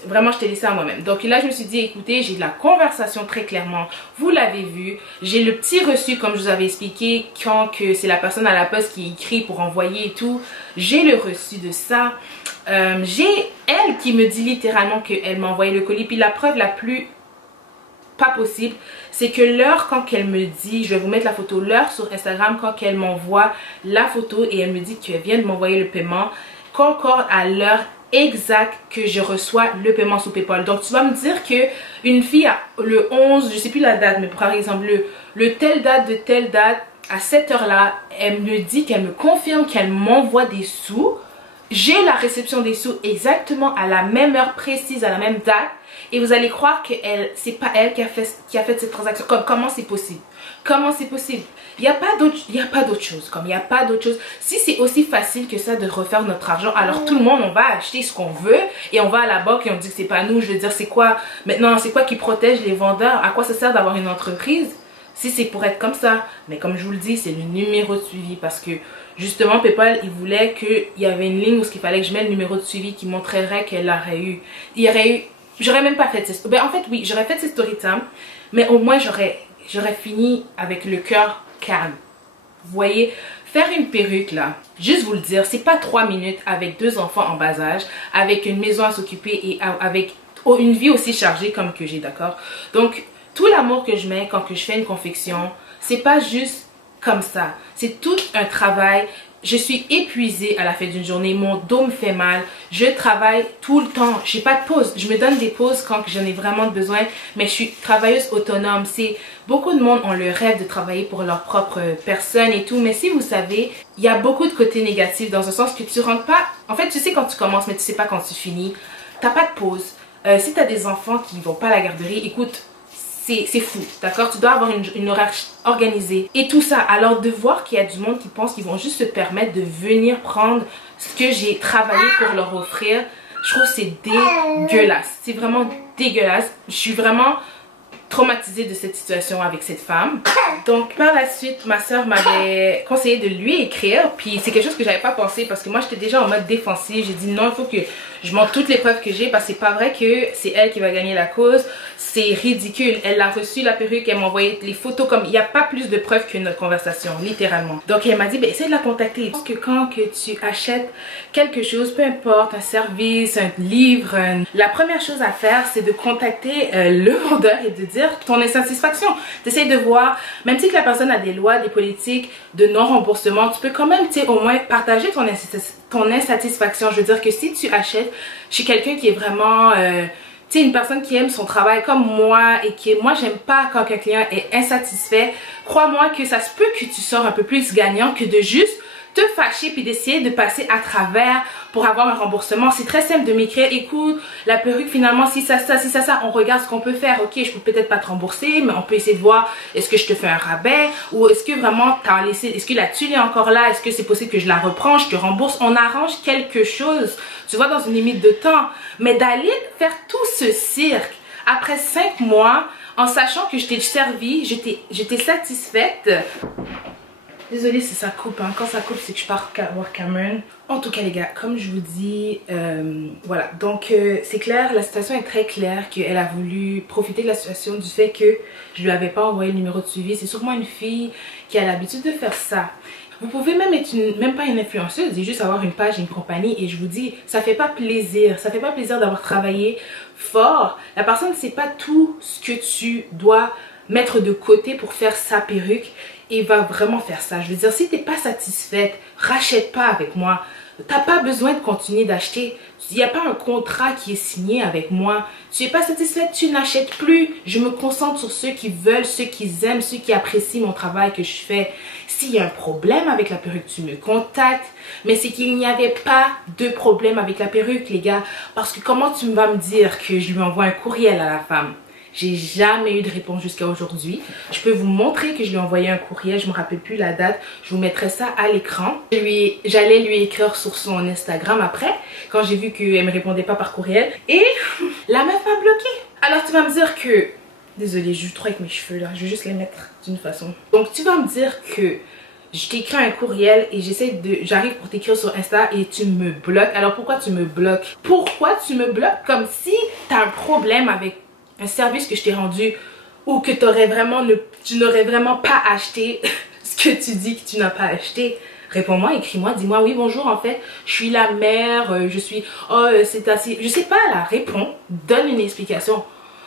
Vraiment, je t'ai laissé à moi-même. Donc là, je me suis dit, écoutez, j'ai de la conversation très clairement. Vous l'avez vu. J'ai le petit reçu, comme je vous avais expliqué, quand que c'est la personne à la poste qui écrit pour envoyer et tout. J'ai le reçu de ça. J'ai elle qui me dit littéralement qu'elle m'a envoyé le colis. Puis la preuve la plus pas possible, c'est que l'heure quand elle me dit, je vais vous mettre la photo, l'heure sur Instagram quand elle m'envoie la photo et elle me dit qu'elle vient de m'envoyer le paiement, concorde à l'heure exacte que je reçois le paiement sous PayPal. Donc tu vas me dire que une fille a le 11, je sais plus la date, mais par exemple le telle date de telle date, à cette heure là, elle me dit qu'elle me confirme qu'elle m'envoie des sous. J'ai la réception des sous exactement à la même heure précise, à la même date. Et vous allez croire que c'est pas elle qui a fait cette transaction. Comment c'est possible? Comment c'est possible? Il n'y a pas d'autre chose. Comme il n'y a pas d'autre chose. Si c'est aussi facile que ça de refaire notre argent, alors tout le monde, on va acheter ce qu'on veut et on va à la banque et on dit que c'est pas nous. Je veux dire, c'est quoi? Maintenant, c'est quoi qui protège les vendeurs? À quoi ça sert d'avoir une entreprise? Si c'est pour être comme ça. Mais comme je vous le dis, c'est le numéro de suivi parce que justement, PayPal, il voulait qu'il y avait une ligne où il fallait que je mette le numéro de suivi qui montrerait qu'elle l'aurait eu. Il y aurait eu... J'aurais même pas fait cette... Ben, en fait, oui, j'aurais fait cette story time, mais au moins, j'aurais fini avec le cœur calme. Vous voyez, faire une perruque, là, juste vous le dire, c'est pas 3 minutes avec 2 enfants en bas âge, avec une maison à s'occuper et avec une vie aussi chargée comme que j'ai, d'accord? Donc, tout l'amour que je mets quand que je fais une confection, c'est pas juste comme ça. C'est tout un travail. je suis épuisée à la fin d'une journée, mon dos me fait mal, je travaille tout le temps, j'ai pas de pause, je me donne des pauses quand j'en ai vraiment besoin, mais je suis travailleuse autonome. Beaucoup de monde ont le rêve de travailler pour leur propre personne et tout, mais si vous savez, il y a beaucoup de côtés négatifs dans ce sens que tu rentres pas, en fait tu sais quand tu commences mais tu sais pas quand tu finis, t'as pas de pause. Si tu as des enfants qui vont pas à la garderie, écoute, c'est fou, d'accord? Tu dois avoir une horaire organisée et tout ça. Alors de voir qu'il y a du monde qui pense qu'ils vont juste se permettre de venir prendre ce que j'ai travaillé pour leur offrir, je trouve que c'est dégueulasse. C'est vraiment dégueulasse. Je suis vraiment traumatisée de cette situation avec cette femme. Donc par la suite, ma soeur m'avait conseillé de lui écrire, puis c'est quelque chose que j'avais pas pensé parce que moi j'étais déjà en mode défensif. J'ai dit non, il faut que je montre toutes les preuves que j'ai parce que c'est pas vrai que c'est elle qui va gagner la cause. C'est ridicule. Elle a reçu la perruque, elle m'a envoyé les photos, comme il n'y a pas plus de preuves que notre conversation, littéralement. Donc elle m'a dit, ben, essaie de la contacter. Je pense que quand que tu achètes quelque chose, peu importe, un service, un livre, la première chose à faire, c'est de contacter le vendeur et de dire ton insatisfaction. Tu essaies de voir, même si que la personne a des lois, des politiques de non-remboursement, tu peux quand même, tu sais, au moins partager ton insatisfaction. Je veux dire que si tu achètes chez quelqu'un qui est vraiment... tu sais, une personne qui aime son travail comme moi et qui, moi, j'aime pas quand un client est insatisfait. Crois-moi que ça se peut que tu sors un peu plus gagnant que de juste te fâcher puis d'essayer de passer à travers pour avoir un remboursement. C'est très simple de m'écrire, écoute, la perruque finalement, si ça, on regarde ce qu'on peut faire. Ok, je peux peut-être pas te rembourser, mais on peut essayer de voir, est-ce que je te fais un rabais ou est-ce que vraiment t'as laissé, est-ce que la tuile est encore là, est-ce que c'est possible que je la reprends, je te rembourse, on arrange quelque chose, tu vois, dans une limite de temps. Mais d'aller faire tout ce cirque après 5 mois en sachant que je t'ai servi, j'étais satisfaite. Désolée si ça coupe, hein. Quand ça coupe c'est que je pars voir Cameron. En tout cas les gars, comme je vous dis, voilà. Donc c'est clair, la situation est très claire qu'elle a voulu profiter de la situation du fait que je lui avais pas envoyé le numéro de suivi. C'est sûrement une fille qui a l'habitude de faire ça. Vous pouvez même être même pas une influenceuse et juste avoir une page et une compagnie et je vous dis, ça fait pas plaisir. Ça fait pas plaisir d'avoir travaillé fort. La personne ne sait pas tout ce que tu dois mettre de côté pour faire sa perruque et va vraiment faire ça. Je veux dire, si t'es pas satisfaite, rachète pas avec moi. T'as pas besoin de continuer d'acheter. Il n'y a pas un contrat qui est signé avec moi. Tu n'es pas satisfaite, tu n'achètes plus. Je me concentre sur ceux qui veulent, ceux qui aiment, ceux qui apprécient mon travail que je fais. S'il y a un problème avec la perruque, tu me contactes. Mais c'est qu'il n'y avait pas de problème avec la perruque, les gars. Parce que comment tu vas me dire que je lui envoie un courriel à la femme? J'ai jamais eu de réponse jusqu'à aujourd'hui. Je peux vous montrer que je lui ai envoyé un courriel, je me rappelle plus la date. Je vous mettrai ça à l'écran. J'allais lui écrire sur son Instagram après, quand j'ai vu qu'elle me répondait pas par courriel. Et la meuf m'a bloqué. Alors tu vas me dire que... Désolée, je joue trop avec mes cheveux là, je vais juste les mettre d'une façon. Donc tu vas me dire que je t'écris un courriel et j'arrive pour t'écrire sur Insta et tu me bloques. Alors pourquoi tu me bloques? Pourquoi tu me bloques? Comme si tu as un problème avec un service que je t'ai rendu ou que tu n'aurais vraiment pas acheté ce que tu dis que tu n'as pas acheté. Réponds-moi, écris-moi, dis-moi oui bonjour en fait, je suis la mère, je suis, oh c'est assez, je sais pas là, réponds, donne une explication.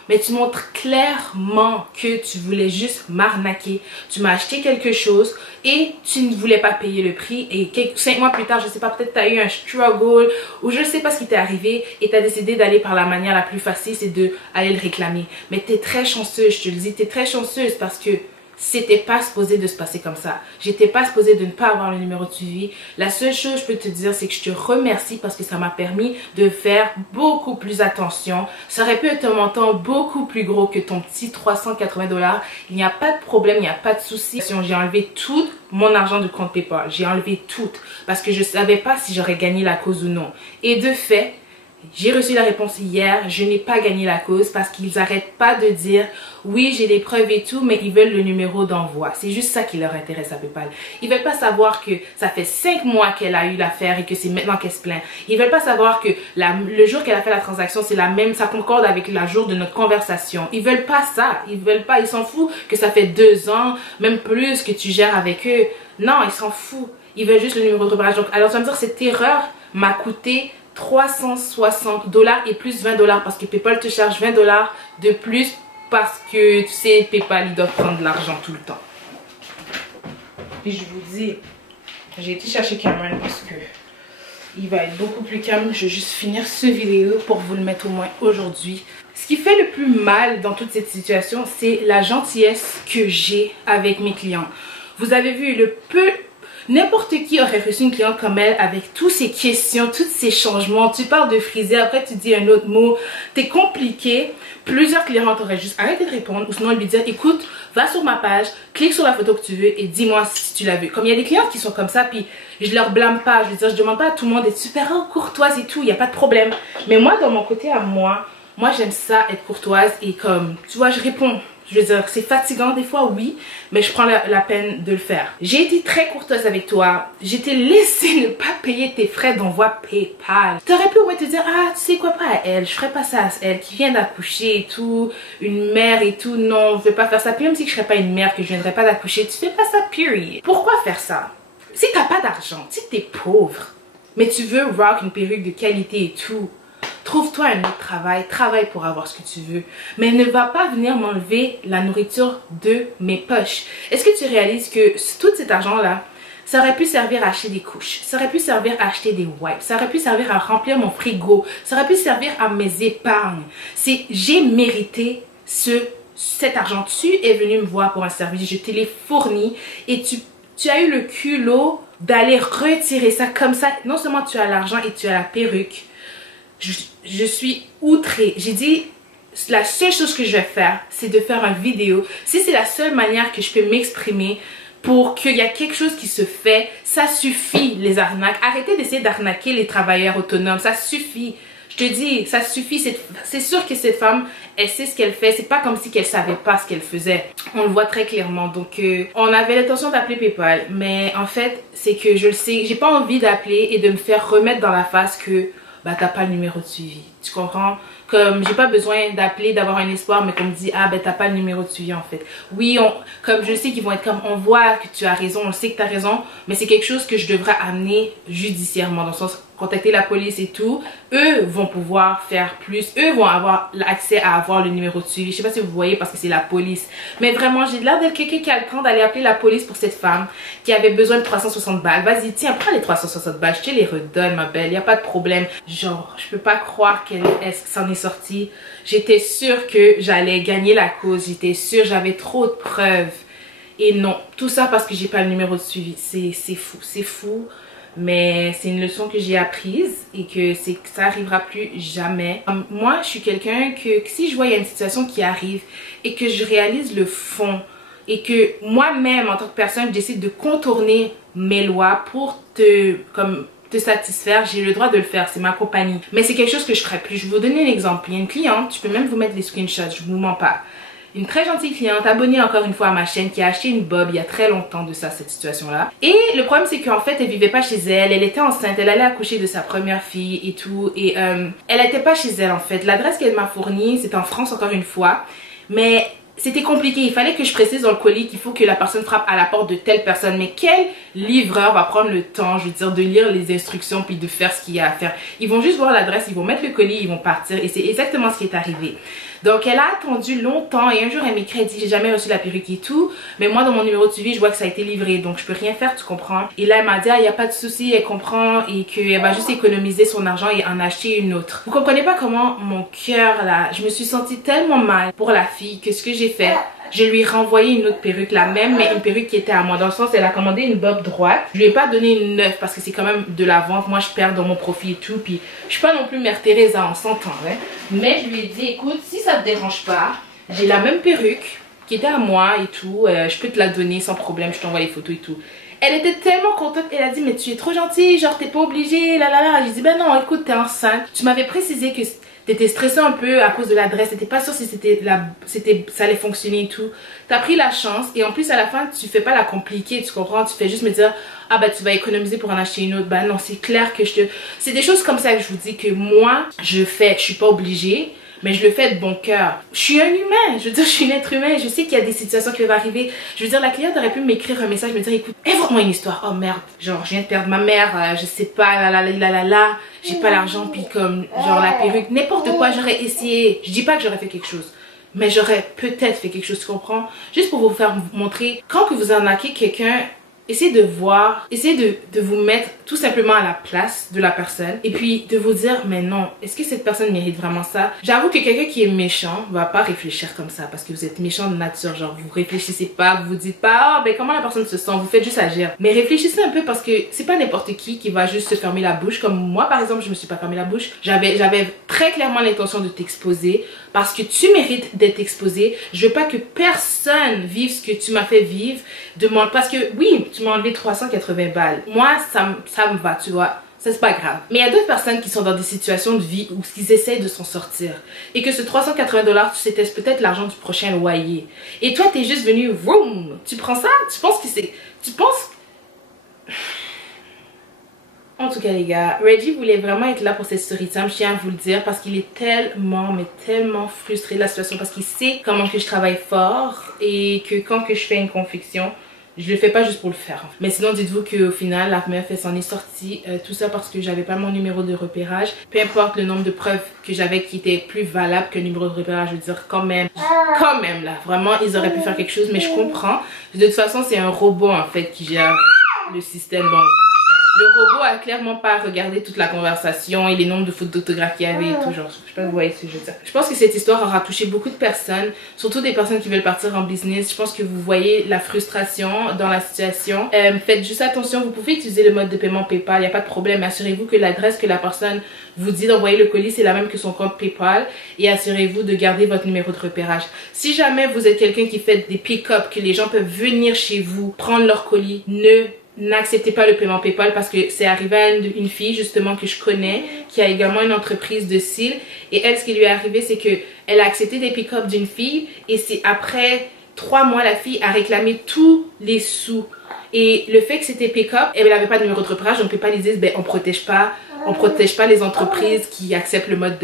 Mais tu montres clairement que tu voulais juste m'arnaquer. Tu m'as acheté quelque chose et tu ne voulais pas payer le prix. Et 5 mois plus tard, je sais pas, peut-être tu as eu un struggle ou je sais pas ce qui t'est arrivé et tu as décidé d'aller par la manière la plus facile, c'est d'aller le réclamer. Mais tu es très chanceuse, je te le dis, tu es très chanceuse parce que c'était pas supposé de se passer comme ça. J'étais pas supposée de ne pas avoir le numéro de suivi. La seule chose que je peux te dire, c'est que je te remercie parce que ça m'a permis de faire beaucoup plus attention. Ça aurait pu être un montant beaucoup plus gros que ton petit 380 $. Il n'y a pas de problème, il n'y a pas de souci. J'ai enlevé tout mon argent de compte PayPal. J'ai enlevé tout parce que je savais pas si j'aurais gagné la cause ou non. Et de fait, j'ai reçu la réponse hier, je n'ai pas gagné la cause parce qu'ils n'arrêtent pas de dire oui j'ai les preuves et tout mais ils veulent le numéro d'envoi. C'est juste ça qui leur intéresse à PayPal. Ils veulent pas savoir que ça fait 5 mois qu'elle a eu l'affaire et que c'est maintenant qu'elle se plaint. Ils veulent pas savoir que le jour qu'elle a fait la transaction c'est la même, ça concorde avec le jour de notre conversation. Ils veulent pas ça, ils veulent pas, ils s'en foutent que ça fait 2 ans, même plus que tu gères avec eux. Non, ils s'en foutent. Ils veulent juste le numéro de repérage. Donc alors tu vas me dire cette erreur m'a coûté 360 $ et plus 20 $ parce que PayPal te charge 20 $ de plus parce que tu sais PayPal ils doivent prendre de l'argent tout le temps. Et je vous dis, J'ai été chercher Cameron parce que il va être beaucoup plus calme. Je vais juste finir ce vidéo pour vous le mettre au moins aujourd'hui. Ce qui fait le plus mal dans toute cette situation, c'est la gentillesse que j'ai avec mes clients. Vous avez vu le peu... N'importe qui aurait reçu une cliente comme elle avec toutes ces questions, tous ces changements. Tu parles de friser, après tu dis un autre mot. T'es compliqué. Plusieurs clientes auraient juste arrêté de répondre ou sinon lui dire écoute, va sur ma page, clique sur la photo que tu veux et dis-moi si tu l'as vu. Comme il y a des clientes qui sont comme ça, puis je leur blâme pas. Je veux dire, je demande pas à tout le monde d'être super courtoise et tout, il n'y a pas de problème. Mais moi, dans mon côté à moi j'aime ça être courtoise et comme, tu vois, je réponds. Je veux dire, c'est fatigant des fois, oui, mais je prends la peine de le faire. J'ai été très courteuse avec toi. Je t'ai laissé ne pas payer tes frais d'envoi PayPal. T'aurais pu au moins te dire, ah, tu sais quoi, pas à elle. Je ferais pas ça à elle qui vient d'accoucher et tout. Une mère et tout. Non, je vais pas faire ça. Puis même si je serais pas une mère, que je viendrais pas d'accoucher, tu fais pas ça, period. Pourquoi faire ça? Si t'as pas d'argent, si t'es pauvre, mais tu veux rock une perruque de qualité et tout, trouve-toi un autre travail, travaille pour avoir ce que tu veux. Mais ne va pas venir m'enlever la nourriture de mes poches. Est-ce que tu réalises que tout cet argent-là, ça aurait pu servir à acheter des couches, ça aurait pu servir à acheter des wipes, ça aurait pu servir à remplir mon frigo, ça aurait pu servir à mes épargnes. J'ai mérité cet argent. Tu es venu me voir pour un service, je te l'ai fourni et tu as eu le culot d'aller retirer ça comme ça. Non seulement tu as l'argent et tu as la perruque, je suis outrée. J'ai dit, la seule chose que je vais faire, c'est de faire une vidéo. Si c'est la seule manière que je peux m'exprimer pour qu'il y a quelque chose qui se fait, ça suffit les arnaques. Arrêtez d'essayer d'arnaquer les travailleurs autonomes, ça suffit. Je te dis, ça suffit. C'est sûr que cette femme, elle sait ce qu'elle fait. C'est pas comme si qu'elle savait pas ce qu'elle faisait. On le voit très clairement. Donc, on avait l'intention d'appeler PayPal. Mais en fait, c'est que je le sais. J'ai pas envie d'appeler et de me faire remettre dans la face que bah t'as pas le numéro de suivi. Tu comprends? Comme j'ai pas besoin d'appeler, d'avoir un espoir, mais qu'on me dit ah ben t'as pas le numéro de suivi en fait. Oui, comme je sais qu'ils vont être comme on voit que tu as raison, on sait que tu as raison, mais c'est quelque chose que je devrais amener judiciairement, dans le sens contacter la police et tout. Eux vont pouvoir faire plus, eux vont avoir l'accès à avoir le numéro de suivi. Je sais pas si vous voyez parce que c'est la police. Mais vraiment, j'ai l'air d'être quelqu'un qui a le temps d'aller appeler la police pour cette femme qui avait besoin de 360 balles. Vas-y, tiens, prends les 360 balles, je te les redonne ma belle, y a pas de problème. Genre, je peux pas croire qu'elle s'en est sortie. J'étais sûre que j'allais gagner la cause, j'étais sûre, j'avais trop de preuves. Et non, tout ça parce que j'ai pas le numéro de suivi. C'est fou, c'est fou. Mais c'est une leçon que j'ai apprise et que ça arrivera plus jamais. Moi, je suis quelqu'un que si je vois il y a une situation qui arrive et que je réalise le fond et que moi-même en tant que personne, je décide de contourner mes lois pour te satisfaire, j'ai le droit de le faire, c'est ma compagnie. Mais c'est quelque chose que je ferai plus. Je vais vous donner un exemple. Il y a une cliente, je peux même vous mettre les screenshots, je vous mens pas. Une très gentille cliente, abonnée encore une fois à ma chaîne, qui a acheté une bob il y a très longtemps de ça, cette situation-là. Et le problème, c'est qu'en fait, elle vivait pas chez elle, elle était enceinte, elle allait accoucher de sa première fille et tout. Et elle était pas chez elle en fait. L'adresse qu'elle m'a fournie, c'est en France encore une fois. Mais c'était compliqué, il fallait que je précise dans le colis qu'il faut que la personne frappe à la porte de telle personne. Mais quel livreur va prendre le temps, je veux dire, de lire les instructions puis de faire ce qu'il y a à faire? Ils vont juste voir l'adresse, ils vont mettre le colis, ils vont partir. Et c'est exactement ce qui est arrivé. Donc elle a attendu longtemps et un jour elle m'écrit, elle dit j'ai jamais reçu la perruque et tout, mais moi dans mon numéro de suivi je vois que ça a été livré, donc je peux rien faire, tu comprends? Et là elle m'a dit ah, y a pas de souci, elle comprend et qu'elle va juste économiser son argent et en acheter une autre. Vous comprenez pas comment mon cœur là, je me suis sentie tellement mal pour la fille que ce que j'ai fait, je lui ai renvoyé une autre perruque, la même, mais une perruque qui était à moi. Dans le sens, elle a commandé une bob droite. Je lui ai pas donné une neuve parce que c'est quand même de la vente. Moi, je perds dans mon profit et tout. Puis, je suis pas non plus Mère Teresa, on s'entend, hein. Mais je lui ai dit, écoute, si ça te dérange pas, j'ai la même perruque qui était à moi et tout. Je peux te la donner sans problème, je t'envoie les photos et tout. Elle était tellement contente, elle a dit mais tu es trop gentille, genre t'es pas obligée, là là là. J'ai dit ben non, écoute, t'es enceinte. Tu m'avais précisé que t'étais stressée un peu à cause de l'adresse, t'étais pas sûre si ça allait fonctionner et tout. T'as pris la chance et en plus à la fin tu fais pas la compliquée, tu comprends, tu fais juste me dire ah bah tu vas économiser pour en acheter une autre. Bah non, c'est clair que c'est des choses comme ça que je vous dis que moi je suis pas obligée. Mais je le fais de bon cœur. Je suis un humain, je veux dire, je suis un être humain. Je sais qu'il y a des situations qui peuvent arriver. Je veux dire, la cliente aurait pu m'écrire un message, me dire, écoute, invente-moi une histoire. Oh merde, genre, je viens de perdre ma mère, je sais pas, là, j'ai pas l'argent, puis comme, genre, la perruque, n'importe quoi, j'aurais essayé. Je dis pas que j'aurais fait quelque chose, mais j'aurais peut-être fait quelque chose, tu comprends? Juste pour vous faire montrer, quand que vous arnaquez quelqu'un, essayez de voir, essayez de vous mettre tout simplement à la place de la personne et puis de vous dire mais non, est-ce que cette personne mérite vraiment ça? J'avoue que quelqu'un qui est méchant va pas réfléchir comme ça parce que vous êtes méchant de nature, genre vous réfléchissez pas, vous vous dites pas oh ben comment la personne se sent, vous faites juste agir. Mais réfléchissez un peu parce que c'est pas n'importe qui va juste se fermer la bouche. Comme moi par exemple, je me suis pas fermé la bouche, j'avais très clairement l'intention de t'exposer parce que tu mérites d'être exposé. Je veux pas que personne vive ce que tu m'as fait vivre, parce que oui, tu m'as enlevé 380 balles. Moi, ça me va, tu vois. Ça, c'est pas grave. Mais il y a d'autres personnes qui sont dans des situations de vie où ils essayent de s'en sortir. Et que ce 380 $, c'était peut-être l'argent du prochain loyer. Et toi, t'es juste venu, vroom, tu prends ça, tu penses que c'est... Tu penses... En tout cas les gars, Reggie voulait vraiment être là pour cette story time, je tiens à vous le dire, parce qu'il est tellement, mais tellement frustré de la situation, parce qu'il sait comment que je travaille fort et que quand que je fais une confection, je le fais pas juste pour le faire. Mais sinon dites-vous qu'au final la meuf elle s'en est sortie, tout ça parce que j'avais pas mon numéro de repérage. Peu importe le nombre de preuves que j'avais qui étaient plus valables que le numéro de repérage, je veux dire quand même là, vraiment ils auraient pu faire quelque chose, mais je comprends. De toute façon c'est un robot en fait qui gère le système, donc le robot a clairement pas regardé toute la conversation et les nombres de fautes d'orthographe qu'il y avait et tout, genre, je sais pas si vous voyez ce que je veux dire. Je pense que cette histoire aura touché beaucoup de personnes, surtout des personnes qui veulent partir en business. Je pense que vous voyez la frustration dans la situation. Faites juste attention, vous pouvez utiliser le mode de paiement PayPal, il n'y a pas de problème. Assurez-vous que l'adresse que la personne vous dit d'envoyer le colis, c'est la même que son compte PayPal et assurez-vous de garder votre numéro de repérage. Si jamais vous êtes quelqu'un qui fait des pick-up, que les gens peuvent venir chez vous prendre leur colis, n'acceptez pas le paiement PayPal parce que c'est arrivé à une fille justement que je connais qui a également une entreprise de cils et elle ce qui lui est arrivé c'est que elle a accepté des pick-up d'une fille et c'est après 3 mois la fille a réclamé tous les sous et le fait que c'était pick-up elle n'avait pas de numéro de repérage donc PayPal ils disent ben on protège pas les entreprises qui acceptent le mode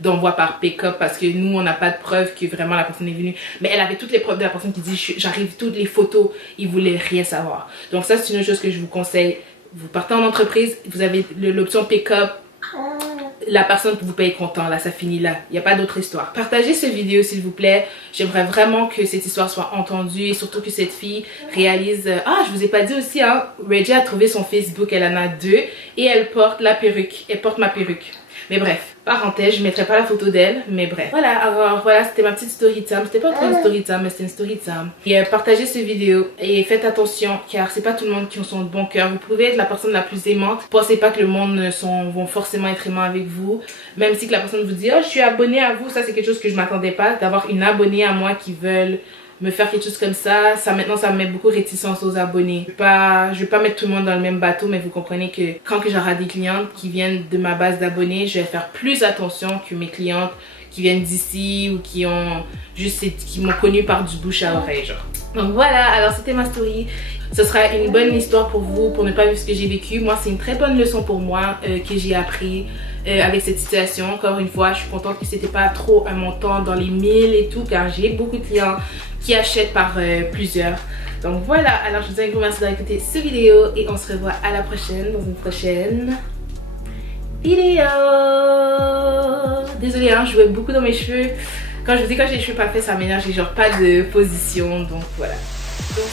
d'envoi par pick-up parce que nous on n'a pas de preuve que vraiment la personne est venue, mais elle avait toutes les preuves de la personne qui dit j'arrive, toutes les photos, ils voulaient rien savoir. Donc ça c'est une chose que je vous conseille. Vous partez en entreprise, vous avez l'option pick-up, la personne vous paye content, là ça finit là, il n'y a pas d'autre histoire. Partagez cette vidéo s'il vous plaît, j'aimerais vraiment que cette histoire soit entendue et surtout que cette fille réalise, je vous ai pas dit aussi hein, Reggie a trouvé son Facebook, elle en a 2 et elle porte la perruque, elle porte ma perruque. Mais bref, parenthèse, je mettrai pas la photo d'elle, mais bref. Voilà, alors voilà, c'était ma petite story time. C'était pas trop une story time, mais c'était une story time. Et partagez cette vidéo et faites attention, car c'est pas tout le monde qui ont de bon cœur. Vous pouvez être la personne la plus aimante. Pensez pas que le monde vont forcément être aimants avec vous. Même si que la personne vous dit, oh je suis abonnée à vous, ça c'est quelque chose que je m'attendais pas, d'avoir une abonnée à moi qui veulent me faire quelque chose comme ça. Maintenant ça me met beaucoup de réticence aux abonnés. Je vais pas mettre tout le monde dans le même bateau, mais vous comprenez que quand j'aurai des clientes qui viennent de ma base d'abonnés, je vais faire plus attention que mes clientes qui viennent d'ici ou qui m'ont connu par du bouche à oreille genre. Donc voilà, alors c'était ma story. Ce sera une bonne histoire pour vous, pour ne pas vivre ce que j'ai vécu. Moi c'est une très bonne leçon pour moi que j'ai appris avec cette situation. Encore une fois, je suis contente que c'était pas trop un montant dans les 1000 et tout, car j'ai beaucoup de clients qui achètent par plusieurs. Donc voilà, alors je vous dis un gros merci d'avoir écouté cette vidéo et on se revoit à la prochaine dans une prochaine vidéo. Désolée hein, je jouais beaucoup dans mes cheveux. Quand je vous dis quand j'ai les cheveux pas faits, ça m'énerve, j'ai genre pas de position, donc voilà. Donc,